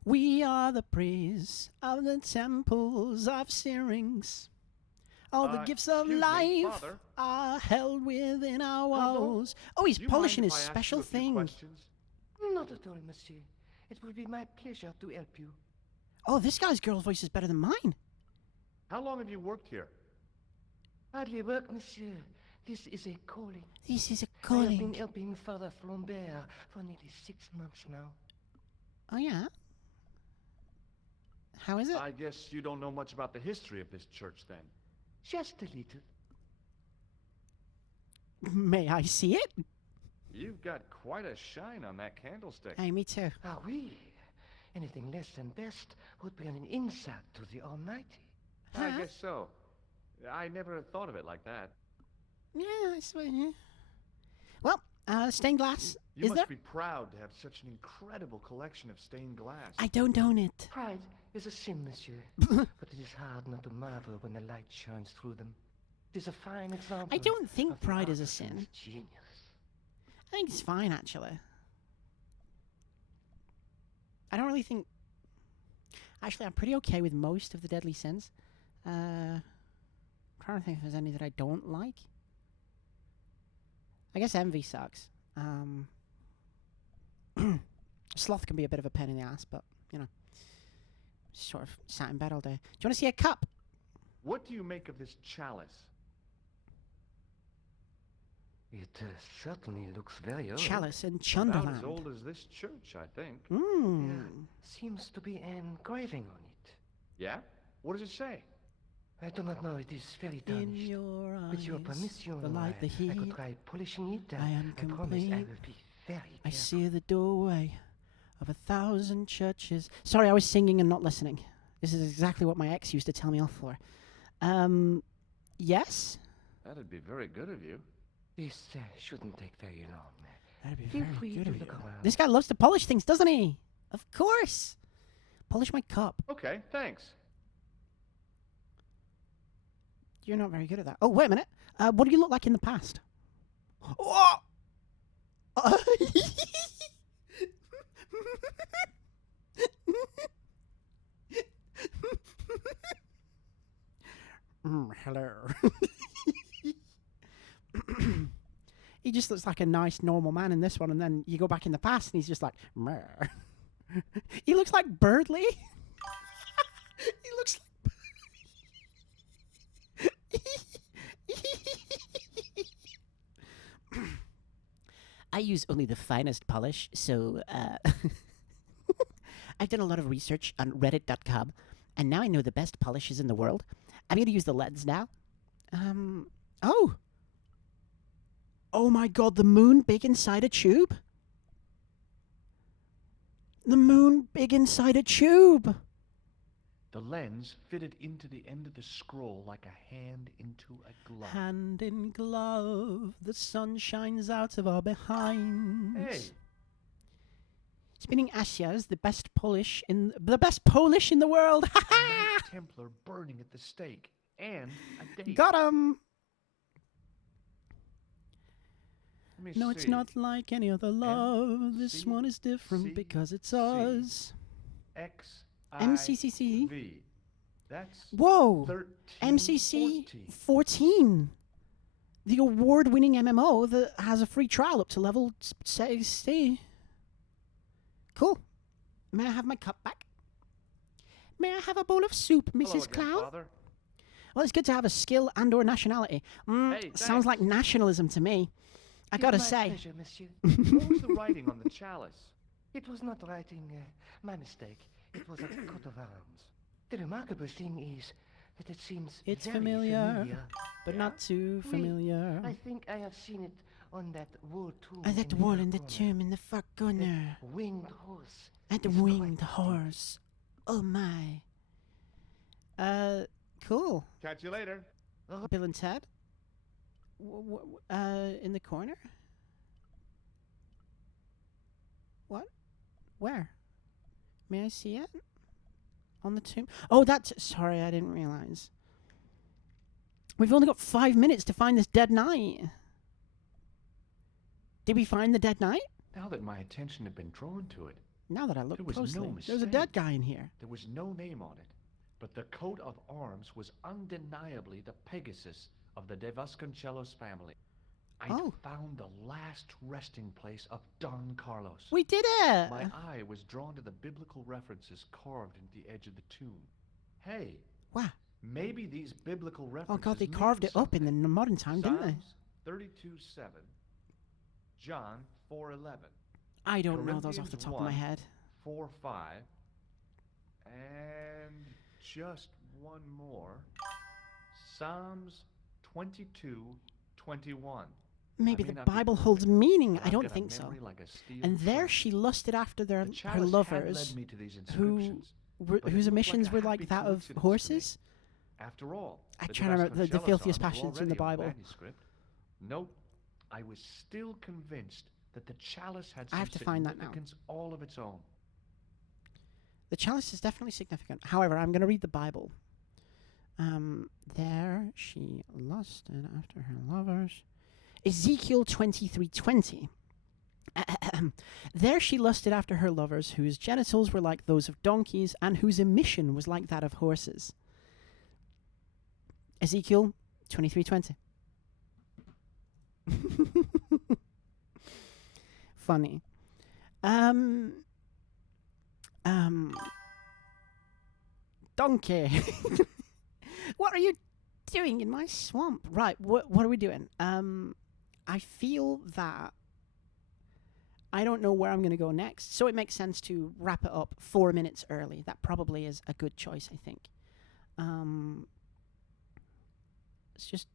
We are the priests of the temples of Syrinx. All the gifts of excuse me, life Father. are held within our Pardon? walls. Oh, he's Do you polishing mind his if I ask special you a few thing. questions? Not at all, monsieur. It will be my pleasure to help you. Oh, this guy's girl's voice is better than mine. How long have you worked here? Hardly work, monsieur. This is a calling. This is a I have been calling. helping Father Flambert for nearly 6 months now. Oh, yeah? How is it? I guess you don't know much about the history of this church then. Just a little. May I see it? You've got quite a shine on that candlestick. Hey, me too. Ah, oui. Anything less than best would be an insult to the Almighty. I Huh? guess so. I never thought of it like that. Yeah, I swear, yeah. Well, stained glass, You is must there? be proud to have such an incredible collection of stained glass. I don't own it. Pride is a sin, monsieur. But it is hard not to marvel when the light shines through them. It is a fine example. I don't think of the pride is a artisan's sin. Genius. I think it's fine, actually. I don't really think... Actually, I'm pretty okay with most of the deadly sins. I'm trying to think if there's any that I don't like. I guess envy sucks. Sloth can be a bit of a pain in the ass, but, you know. Sort of sat in bed all day. Do you want to see a cup? What do you make of this chalice? It certainly looks very old. Chalice in About Chunderland. as old as this church, I think. Mmm. There seems to be an engraving on it. Yeah? What does it say? I do not know. It is very In tarnished. your eyes, With your permission, the light, the I heat, could try polishing it. I am I promise I complete. will be very I careful. see the doorway of 1,000 churches. Sorry, I was singing and not listening. This is exactly what my ex used to tell me off for. Yes? That'd be very good of you. This shouldn't take very long. That'd be Feel very free good to of you. look around. This guy loves to polish things, doesn't he? Of course. Polish my cup. Okay, thanks. You're not very good at that. Oh, wait a minute. What do you look like in the past? Oh! Hello. He just looks like a nice, normal man in this one, and then you go back in the past, and he's just like, meh. He looks like Birdley. He looks like... I use only the finest polish, so I've done a lot of research on Reddit.com, and now I know the best polishes in the world. I'm going to use the lens now. Oh! Oh my god, the moon big inside a tube? The moon big inside a tube! The lens fitted into the end of the scroll like a hand into a glove. Hand in glove, the sun shines out of our behinds. Hey, Spinning Asia's the best Polish in the world. Ha a ha! Knight Templar burning at the stake, and a date. Got him. Let me No, it's see. not like any other love. This one is different because it's us. X MCCC. V. That's Whoa. 13, MCC 14. 14. The award-winning MMO that has a free trial up to level 60. Cool. May I have my cup back? May I have a bowl of soup, Hello Mrs. again, Clown? Father. Well, it's good to have a skill and/or nationality. Hey, Sounds like thanks. nationalism to me. I gotta My say. pleasure, monsieur. What was the writing on the chalice? It was not writing, my mistake. It was a coat of arms. The remarkable thing is that it seems It's very familiar, but Yeah? not too Oui, familiar. I think I have seen it on that wall tomb. That in wall the in the corner. tomb in the far corner. The winged horse. At the is winged quite horse. Oh my. Cool. Catch you later. Bill and Ted? In the corner? What? Where? May I see it? On the tomb? Oh, that's... Sorry, I didn't realize. We've only got 5 minutes to find this dead knight. Did we find the dead knight? Now that my attention had been drawn to it, Now that I look There was closely, no there's a mistake. dead guy in here. there was no name on it. But the coat of arms was undeniably the Pegasus of the De Vasconcelos family. I'd Oh. found the last resting place of Don Carlos. We did it! My eye was drawn to the biblical references carved into the edge of the tomb. Hey, Wow. maybe these biblical Oh references god, they mean carved it up in the something. modern time, didn't they? Psalms 32:7, John 4:11, I don't know those off the Corinthians top of my 1. head. 4:5, and just one more. Psalms 22:21. Maybe I the may not be Bible perfect, holds meaning. but I I've don't got a think so. memory like a steel And there trap. she lusted after The her chalice had lovers, led me to these who inscriptions, were, but it whose looked emissions like a were like happy that of coincidence to me. horses. After all, I the try to remember the Vasconcelos filthiest arms were passions in the already on Bible. manuscript. Nope, I was still convinced that the chalice had I some have to find that now. significance all of its own. The chalice is definitely significant. However, I'm going to read the Bible. There she lusted after her lovers. Ezekiel 23:20. There she lusted after her lovers, whose genitals were like those of donkeys, and whose emission was like that of horses. Ezekiel 23:20. Funny. Donkey. What are you doing in my swamp? Right, what are we doing? I feel that I don't know where I'm going to go next, so it makes sense to wrap it up 4 minutes early. That probably is a good choice, I think. It's just...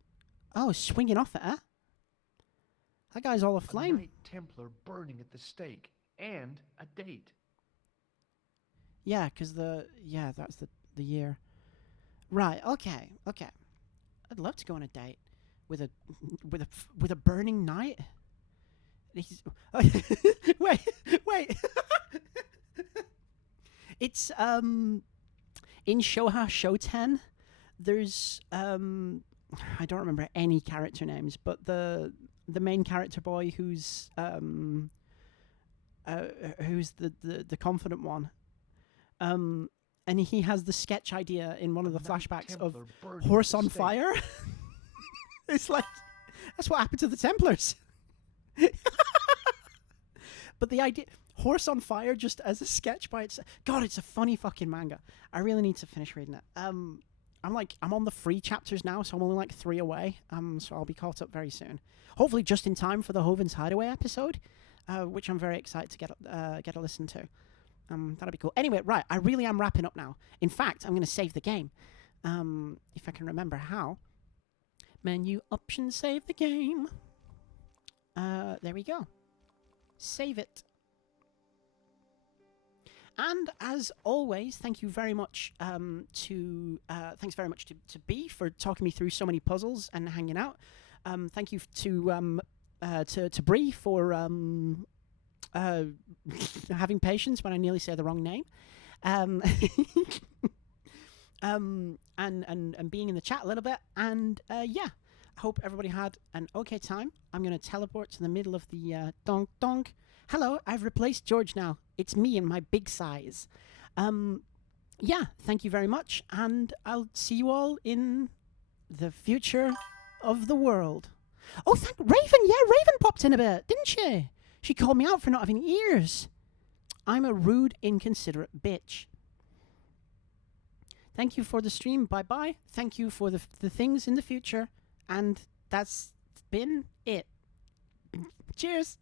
Oh, swinging off it, huh? That guy's all A aflame. Knight Templar burning at the stake, and a date. Yeah, because that's the year. Right, okay. I'd love to go on a date with a burning knight. He's wait. It's in Shoha Show 10. There's I don't remember any character names, but the main character boy who's the confident one. And he has the sketch idea in one of the A Knight flashbacks of Templar burning at horse the on stake. fire. It's like that's what happened to the Templars. But the idea, horse on fire, just as a sketch by itself. God, it's a funny fucking manga. I really need to finish reading it. I'm on the free chapters now, so I'm only like 3 away. So I'll be caught up very soon. Hopefully, just in time for the Hoven's Hideaway episode, which I'm very excited to get a listen to. That'll be cool. Anyway, right, I really am wrapping up now. In fact, I'm going to save the game, if I can remember how. Menu option, save the game. There we go. Save it. And as always, thank you very much thanks very much to B for talking me through so many puzzles and hanging out. Thank you to Bree for having patience when I nearly say the wrong name. And being in the chat a little bit. And yeah, I hope everybody had an okay time. I'm going to teleport to the middle of the donk donk. Hello, I've replaced George now. It's me in my big size. Yeah, thank you very much, and I'll see you all in the future of the world. Oh, thank Raven. Yeah, Raven popped in a bit, didn't she? She called me out for not having ears. I'm a rude, inconsiderate bitch. Thank you for the stream. Bye-bye. Thank you for the things in the future. And that's been it. Cheers.